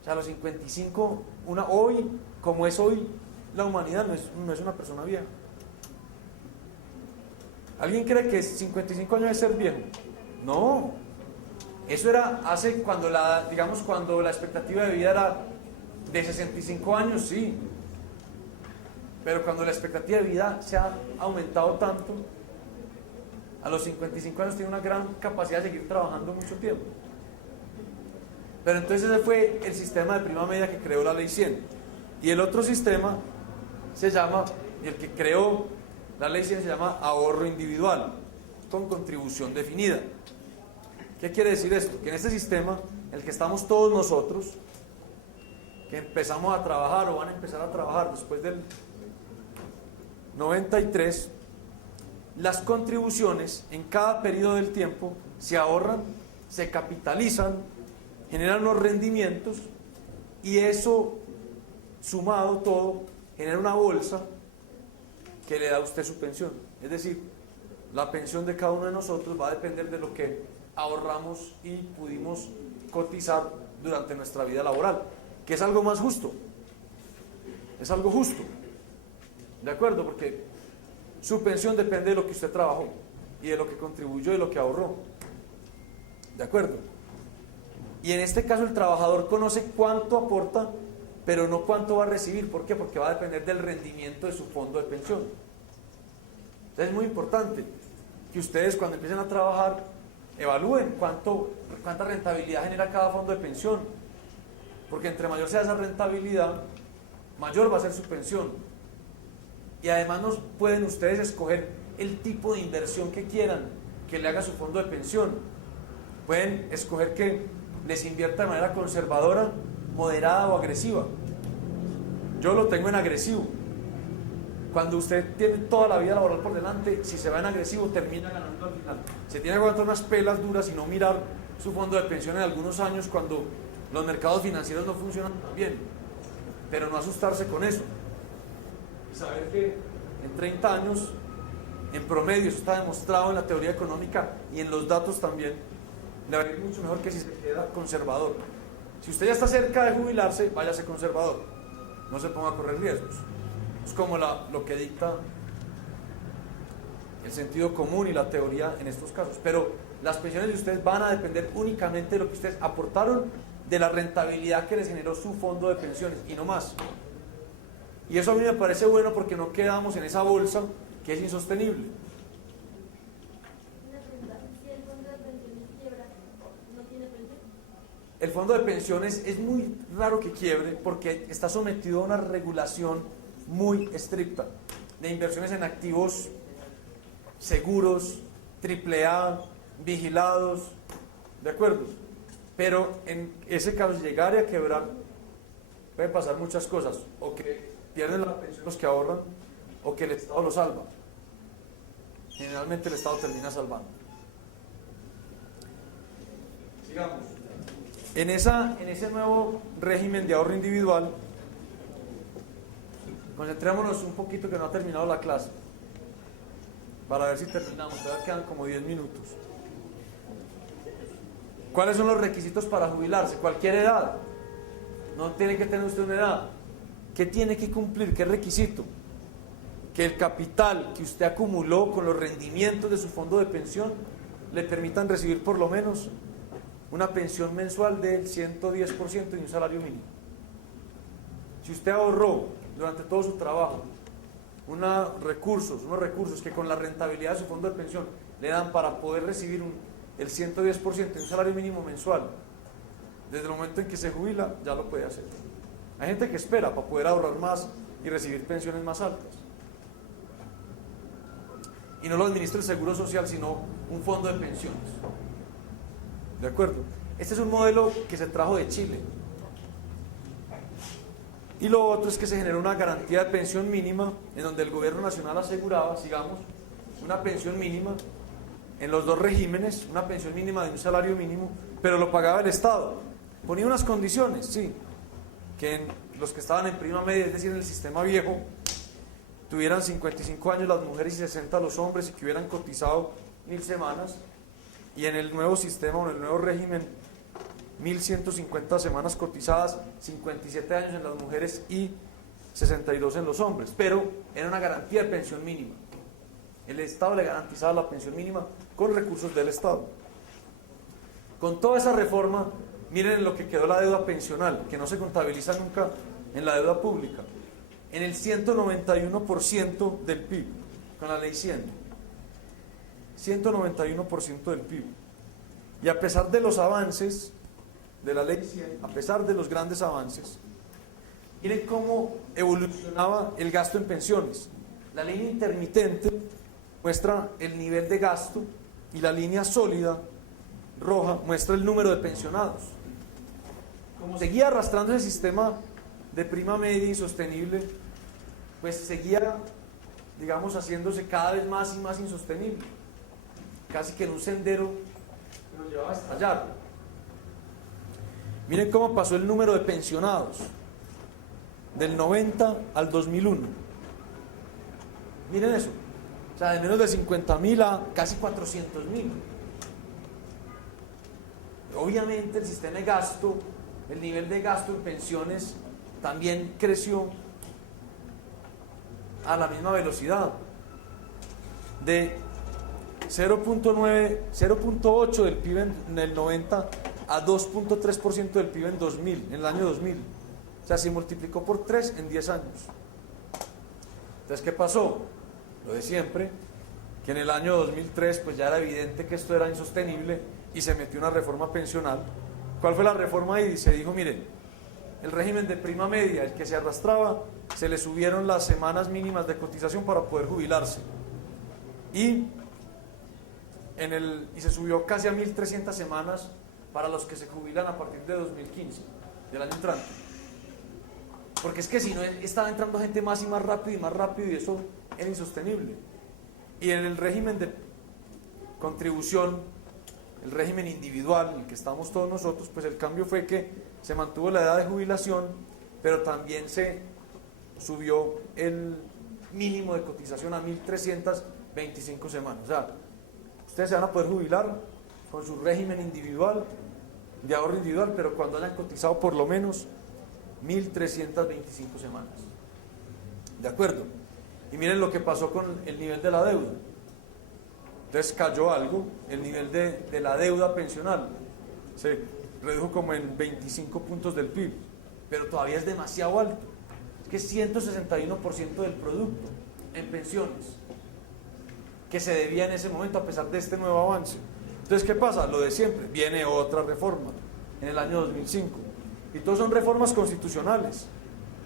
O sea, a los 55, hoy, como es hoy, la humanidad no es una persona vieja. ¿Alguien cree que 55 años es ser viejo? No. Eso era cuando la expectativa de vida era de 65 años, sí. Pero cuando la expectativa de vida se ha aumentado tanto, a los 55 años tiene una gran capacidad de seguir trabajando mucho tiempo. Pero entonces ese fue el sistema de prima media que creó la Ley 100. Y el otro sistema el que creó la Ley 100 se llama ahorro individual, con contribución definida. ¿Qué quiere decir esto? Que en este sistema, en el que estamos todos nosotros, que empezamos a trabajar o van a empezar a trabajar después del 93, las contribuciones en cada periodo del tiempo se ahorran, se capitalizan, generan unos rendimientos, y eso, sumado todo, genera una bolsa que le da a usted su pensión. Es decir, la pensión de cada uno de nosotros va a depender de lo que ahorramos y pudimos cotizar durante nuestra vida laboral, que es algo más justo. Es algo justo. ¿De acuerdo? Porque su pensión depende de lo que usted trabajó y de lo que contribuyó y de lo que ahorró. ¿De acuerdo? Y en este caso el trabajador conoce cuánto aporta, pero no cuánto va a recibir. ¿Por qué? Porque va a depender del rendimiento de su fondo de pensión. Entonces es muy importante que ustedes, cuando empiecen a trabajar, evalúen cuánta rentabilidad genera cada fondo de pensión. Porque entre mayor sea esa rentabilidad, mayor va a ser su pensión. Y además pueden ustedes escoger el tipo de inversión que quieran que le haga su fondo de pensión. Pueden escoger que les invierta de manera conservadora, moderada o agresiva. Yo lo tengo en agresivo. Cuando usted tiene toda la vida laboral por delante, si se va en agresivo, termina ganando al final. Se tiene que aguantar unas pelas duras y no mirar su fondo de pensión en algunos años cuando los mercados financieros no funcionan tan bien. Pero no asustarse con eso. Saber que en 30 años, en promedio, eso está demostrado en la teoría económica y en los datos también, le va a ir mucho mejor que si se queda conservador. Si usted ya está cerca de jubilarse, váyase conservador. No se ponga a correr riesgos. Es como lo que dicta el sentido común y la teoría en estos casos. Pero las pensiones de ustedes van a depender únicamente de lo que ustedes aportaron, de la rentabilidad que les generó su fondo de pensiones, y no más. Y eso a mí me parece bueno porque no quedamos en esa bolsa que es insostenible. Una pregunta, si el fondo de pensiones quiebra, ¿no tiene pensión? El fondo de pensiones es muy raro que quiebre porque está sometido a una regulación muy estricta de inversiones en activos seguros, AAA, vigilados, ¿de acuerdo? Pero en ese caso, si llegara a quebrar, pueden pasar muchas cosas, o que pierden la pensión los que ahorran, o que el Estado lo salva. Generalmente el Estado termina salvando. Sigamos. En ese nuevo régimen de ahorro individual, concentrémonos un poquito que no ha terminado la clase, para ver si terminamos, todavía quedan como 10 minutos. ¿Cuáles son los requisitos para jubilarse? Cualquier edad. No tiene que tener usted una edad. ¿Qué tiene que cumplir? ¿Qué requisito? Que el capital que usted acumuló con los rendimientos de su fondo de pensión le permitan recibir por lo menos una pensión mensual del 110% y un salario mínimo. Si usted ahorró durante todo su trabajo unos recursos que con la rentabilidad de su fondo de pensión le dan para poder recibir el 110% y un salario mínimo mensual, desde el momento en que se jubila ya lo puede hacer. Hay gente que espera para poder ahorrar más y recibir pensiones más altas. Y no lo administra el Seguro Social, sino un fondo de pensiones. ¿De acuerdo? Este es un modelo que se trajo de Chile. Y lo otro es que se generó una garantía de pensión mínima, en donde el gobierno nacional aseguraba, sigamos, una pensión mínima en los dos regímenes, una pensión mínima de un salario mínimo, pero lo pagaba el Estado. Ponía unas condiciones, sí, que los que estaban en prima media, es decir, en el sistema viejo, tuvieran 55 años las mujeres y 60 los hombres, y que hubieran cotizado 1000 semanas, y en el nuevo sistema, o en el nuevo régimen, 1150 semanas cotizadas, 57 años en las mujeres y 62 en los hombres, pero era una garantía de pensión mínima. El Estado le garantizaba la pensión mínima con recursos del Estado. Con toda esa reforma, miren en lo que quedó la deuda pensional, que no se contabiliza nunca en la deuda pública, en el 191% del PIB, con la ley 100. 191% del PIB. Y a pesar de los avances de la ley 100, a pesar de los grandes avances, miren cómo evolucionaba el gasto en pensiones. La línea intermitente muestra el nivel de gasto y la línea sólida, roja, muestra el número de pensionados. Como seguía arrastrando ese sistema de prima media insostenible, pues seguía, digamos, haciéndose cada vez más y más insostenible, casi que en un sendero que nos llevaba a estallar. Miren cómo pasó el número de pensionados del 90 al 2001. Miren eso, o sea, de menos de 50.000 a casi 400.000. Obviamente el sistema de gasto, el nivel de gasto en pensiones también creció a la misma velocidad, de 0.8 del PIB en el 90 a 2.3% del PIB en 2000, en el año 2000. O sea, se multiplicó por 3 en 10 años. Entonces, ¿qué pasó? Lo de siempre, que en el año 2003 pues ya era evidente que esto era insostenible y se metió una reforma pensional. ¿Cuál fue la reforma ahí? Se dijo, miren, el régimen de prima media, el que se arrastraba, se le subieron las semanas mínimas de cotización para poder jubilarse. Y se subió casi a 1.300 semanas para los que se jubilan a partir de 2015, del año entrante. Porque es que si no, estaba entrando gente más y más rápido y eso era insostenible. Y en el régimen de contribución, el régimen individual en el que estamos todos nosotros, pues el cambio fue que se mantuvo la edad de jubilación, pero también se subió el mínimo de cotización a 1.325 semanas. O sea, ustedes se van a poder jubilar con su régimen individual, de ahorro individual, pero cuando hayan cotizado por lo menos 1.325 semanas. ¿De acuerdo? Y miren lo que pasó con el nivel de la deuda. Entonces cayó algo, el nivel de la deuda pensional se redujo como en 25 puntos del PIB, pero todavía es demasiado alto. Es que es 161% del producto en pensiones que se debía en ese momento a pesar de este nuevo avance. Entonces, ¿qué pasa? Lo de siempre, viene otra reforma en el año 2005 y todos son reformas constitucionales.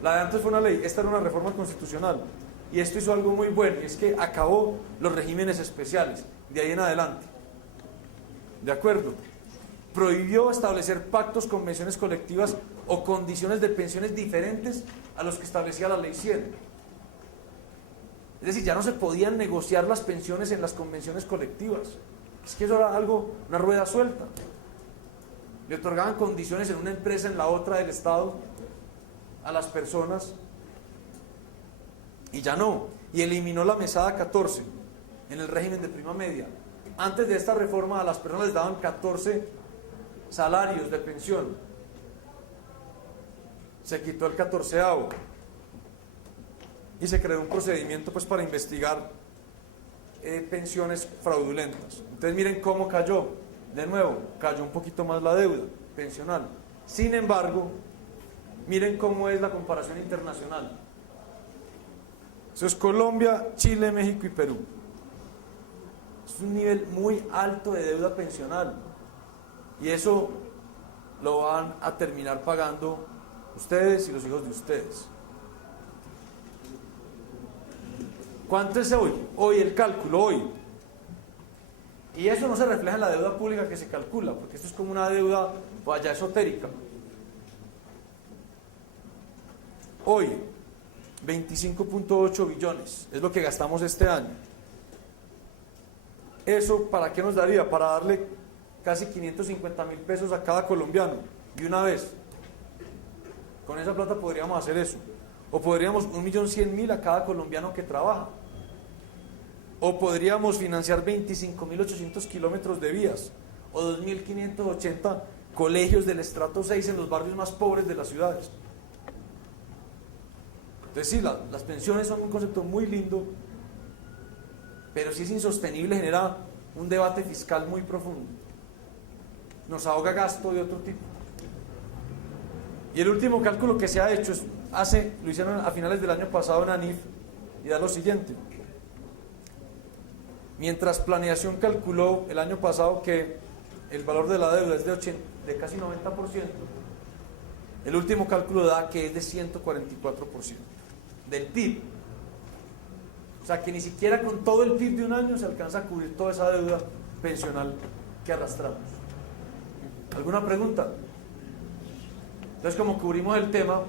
La de antes fue una ley, esta era una reforma constitucional y esto hizo algo muy bueno y es que acabó los regímenes especiales de ahí en adelante. ¿De acuerdo? Prohibió establecer pactos, convenciones colectivas o condiciones de pensiones diferentes a los que establecía la ley 100. Es decir, ya no se podían negociar las pensiones en las convenciones colectivas. Es que eso era algo, una rueda suelta. Le otorgaban condiciones en una empresa, en la otra del Estado, a las personas, y ya no. Y eliminó la mesada 14 en el régimen de prima media. Antes de esta reforma a las personas les daban 14 salarios de pensión. Se quitó el 14avo. Y se creó un procedimiento pues para investigar pensiones fraudulentas. Entonces miren cómo cayó. De nuevo, cayó un poquito más la deuda pensional. Sin embargo, miren cómo es la comparación internacional. Eso es Colombia, Chile, México y Perú. Es un nivel muy alto de deuda pensional. Y eso lo van a terminar pagando ustedes y los hijos de ustedes. ¿Cuánto es hoy? Hoy el cálculo, hoy. Y eso no se refleja en la deuda pública que se calcula, porque esto es como una deuda vaya esotérica. Hoy, 25.8 billones es lo que gastamos este año. ¿Eso para qué nos daría? Para darle casi 550.000 pesos a cada colombiano, de una vez. Con esa plata podríamos hacer eso. O podríamos 1.100.000 a cada colombiano que trabaja. O podríamos financiar 25.800 kilómetros de vías. O 2.580 colegios del estrato 6 en los barrios más pobres de las ciudades. Entonces sí, las pensiones son un concepto muy lindo, pero si es insostenible genera un debate fiscal muy profundo. Nos ahoga gasto de otro tipo. Y el último cálculo que se ha hecho lo hicieron a finales del año pasado en ANIF, y da lo siguiente. Mientras Planeación calculó el año pasado que el valor de la deuda es de casi 90%, el último cálculo da que es de 144% del PIB. O sea que ni siquiera con todo el PIB de un año se alcanza a cubrir toda esa deuda pensional que arrastramos. ¿Alguna pregunta? Entonces, como cubrimos el tema,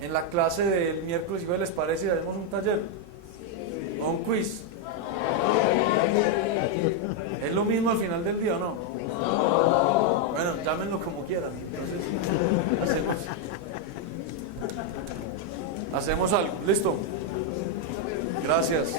en la clase del miércoles, si les parece, haremos un taller o un quiz. ¿Es lo mismo al final del día o no? Bueno, llámenlo como quieran. Entonces, hacemos algo. ¿Listo? Gracias.